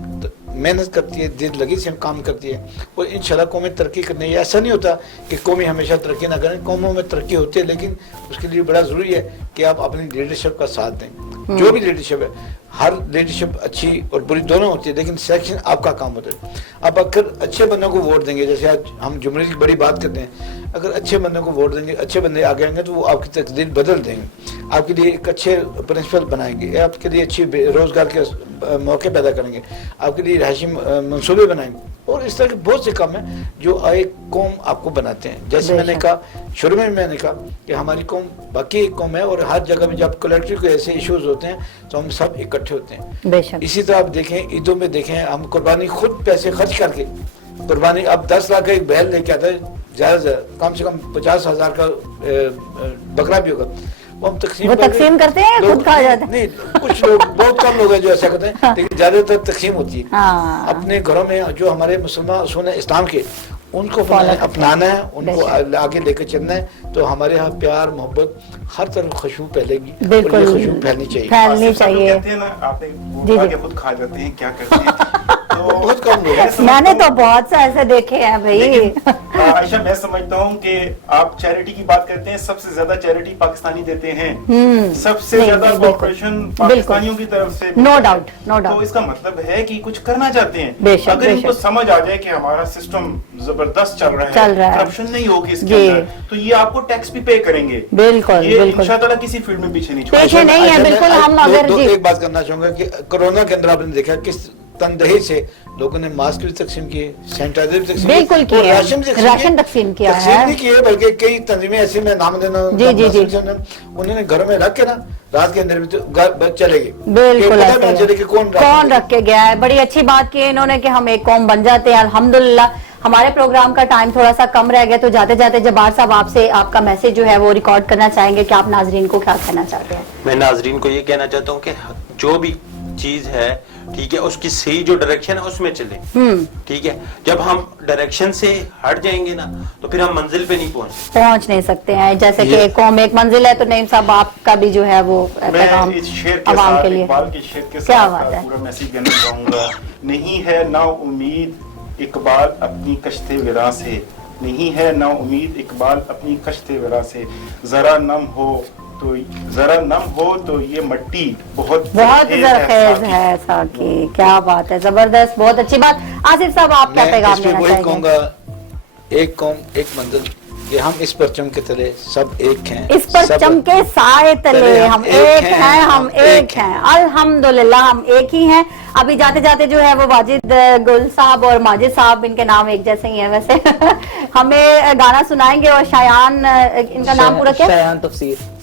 मेहनत करती है, दिल लगी से काम करती है, और इंशाल्लाह कौमें तरक्की करनी है। ऐसा नहीं होता कि कौमें हमेशा तरक्की ना करें, कौमों में तरक्की होती है, लेकिन उसके लिए बड़ा ज़रूरी है कि आप अपनी लीडरशिप का साथ दें। जो भी लीडरशिप है, हर लीडरशिप अच्छी और बुरी दोनों होती है, लेकिन सिलेक्शन आपका काम होता है। आप अगर अच्छे बंदों को वोट देंगे, जैसे आज हम जमहूरियत की बड़ी बात करते हैं, अगर अच्छे बंदों को वोट देंगे, अच्छे बंदे आगे आएंगे तो वो आपकी तकदीर बदल देंगे, आपके लिए एक अच्छे प्रिंसिपल बनाएंगे, आपके लिए अच्छी रोजगार के मौके पैदा करेंगे, आपके लिए रिहायशी मंसूबे बनाएंगे, और इस तरह के बहुत से काम हैं जो एक कौम आपको बनाते हैं। जैसे मैंने कहा शुरू में मैंने कहा कि हमारी कौम बाकी एक कौम है, और हर जगह में जब कलेक्टिव के ऐसे इश्यूज होते हैं तो हम सब इकट्ठे होते हैं। इसी तरह आप देखें ईदों में देखें, हम कुर्बानी खुद पैसे खर्च करके कुर्बानी, अब 10 लाख का एक बैल लेके आता है, ज्यादा कम से कम 50,000 का बकरा भी होगा, वो हम तकसीम करते हैं, खुद खा जाते हैं। नहीं, कुछ लोग बहुत कम लोग हैं जो ऐसा करते हैं, लेकिन ज्यादातर तकसीम होती है। अपने घरों में जो हमारे मुसलमान असूल है इस्लाम के, उनको अपनाना है, उनको आगे लेकर चलना है, तो हमारे यहाँ प्यार मोहब्बत हर तरफ खुशबू फैलेगी, और ये खुशबू फैलनी चाहिए। कहते हैं ना, आपने खुद खा जाते हैं, क्या करते हैं तो बहुत कम लोग, मैंने तो बहुत से ऐसे देखे हैं भाई। आयशा, मैं समझता हूँ कि आप चैरिटी की बात करते हैं, सबसे ज्यादा चैरिटी पाकिस्तानी देते हैं, सबसे ज्यादा कॉर्पोरेशन पाकिस्तानियों की तरफ से, नो डाउट, नो डाउट। तो इसका मतलब है कि कुछ करना चाहते हैं। अगर इनको समझ आ जाए कि हमारा सिस्टम जबरदस्त चल रहा है, करप्शन नहीं होगी इसके अंदर, तो ये आपको टैक्स भी पे करेंगे। बिल्कुल, ये इंशाअल्लाह किसी फील्ड में पीछे नहीं पीछे नहीं है, बिल्कुल। हम अगर एक बात करना चाहूंगा कि कोरोना के अंदर आपने देखा किस तनदही से लोगों ने मास्क भी तकसीम किए, सैनिटाइजर भी तकसीम बिल्कुल किया, राशन तकसीम किया है, तकसीम नहीं किए, बल्कि कई तंजीमें ऐसी, मैं नाम देना, उन्होंने घरों में रख के ना रात के अंदर भी तो चले गए, बिल्कुल कौन रख के गया है। बड़ी अच्छी बात की इन्होंने कि हम एक कौम बन जाते हैं। अल्हम्दुलिल्लाह हमारे प्रोग्राम का टाइम थोड़ा सा कम रह गया, तो जाते जाते जब्बार साहब आपसे आपका मैसेज जो है वो रिकॉर्ड करना चाहेंगे कि आप नाजरीन को क्या कहना चाहते हैं? मैं नाजरीन को ये कहना चाहता हूँ कि जो भी चीज है, ठीक है, उसकी सही जो डायरेक्शन है उसमें चले, ठीक है। जब हम डायरेक्शन से हट जाएंगे ना, तो फिर हम मंजिल पे नहीं पहुंच नहीं सकते हैं। जैसे कि कौम एक मंजिल है, तो नईम साहब आपका भी जो है वो पैगाम अवाम के लिए क्या बात है, पूरा मैसेज देना चाहूंगा। नहीं है ना उम्मीद इकबाल अपनी कश्ते विरा से, नहीं है ना उम्मीद इकबाल अपनी कश्ते विरा से, जरा नम हो तो ये मट्टी बहुत जरखेज है साकी। क्या बात है, जबरदस्त, बहुत अच्छी बात। आसिफ साहब आप क्या पैगाम देना चाहेंगे? कहूंगा एक कौम एक मंजिल, कि हम इस परचम के तले सब एक हैं, इस परचम के साए तले हम एक हैं, हम एक हैं, अल्हम्दुलिल्लाह हम एक ही हैं। अभी जाते जाते जो है वो वाजिद गुल साहब और माजिद साहब, इनके नाम एक जैसे ही हैं वैसे हमें गाना सुनाएंगे, और शायान, इनका नाम पूरा क्या?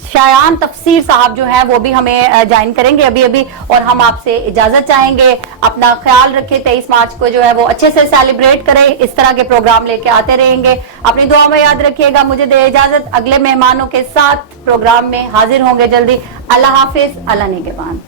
शायान तफसीर साहब जो है वो भी हमें ज्वाइन करेंगे अभी अभी, और हम आपसे इजाजत चाहेंगे। अपना ख्याल रखें, 23 मार्च को जो है वो अच्छे से सेलिब्रेट करें, इस तरह के प्रोग्राम लेके आते रहेंगे। अपनी दुआ में याद रखिएगा। मुझे दे इजाजत, अगले मेहमानों के साथ प्रोग्राम में हाजिर होंगे जल्दी। अल्लाह हाफिज, अल्लाह निगहबान।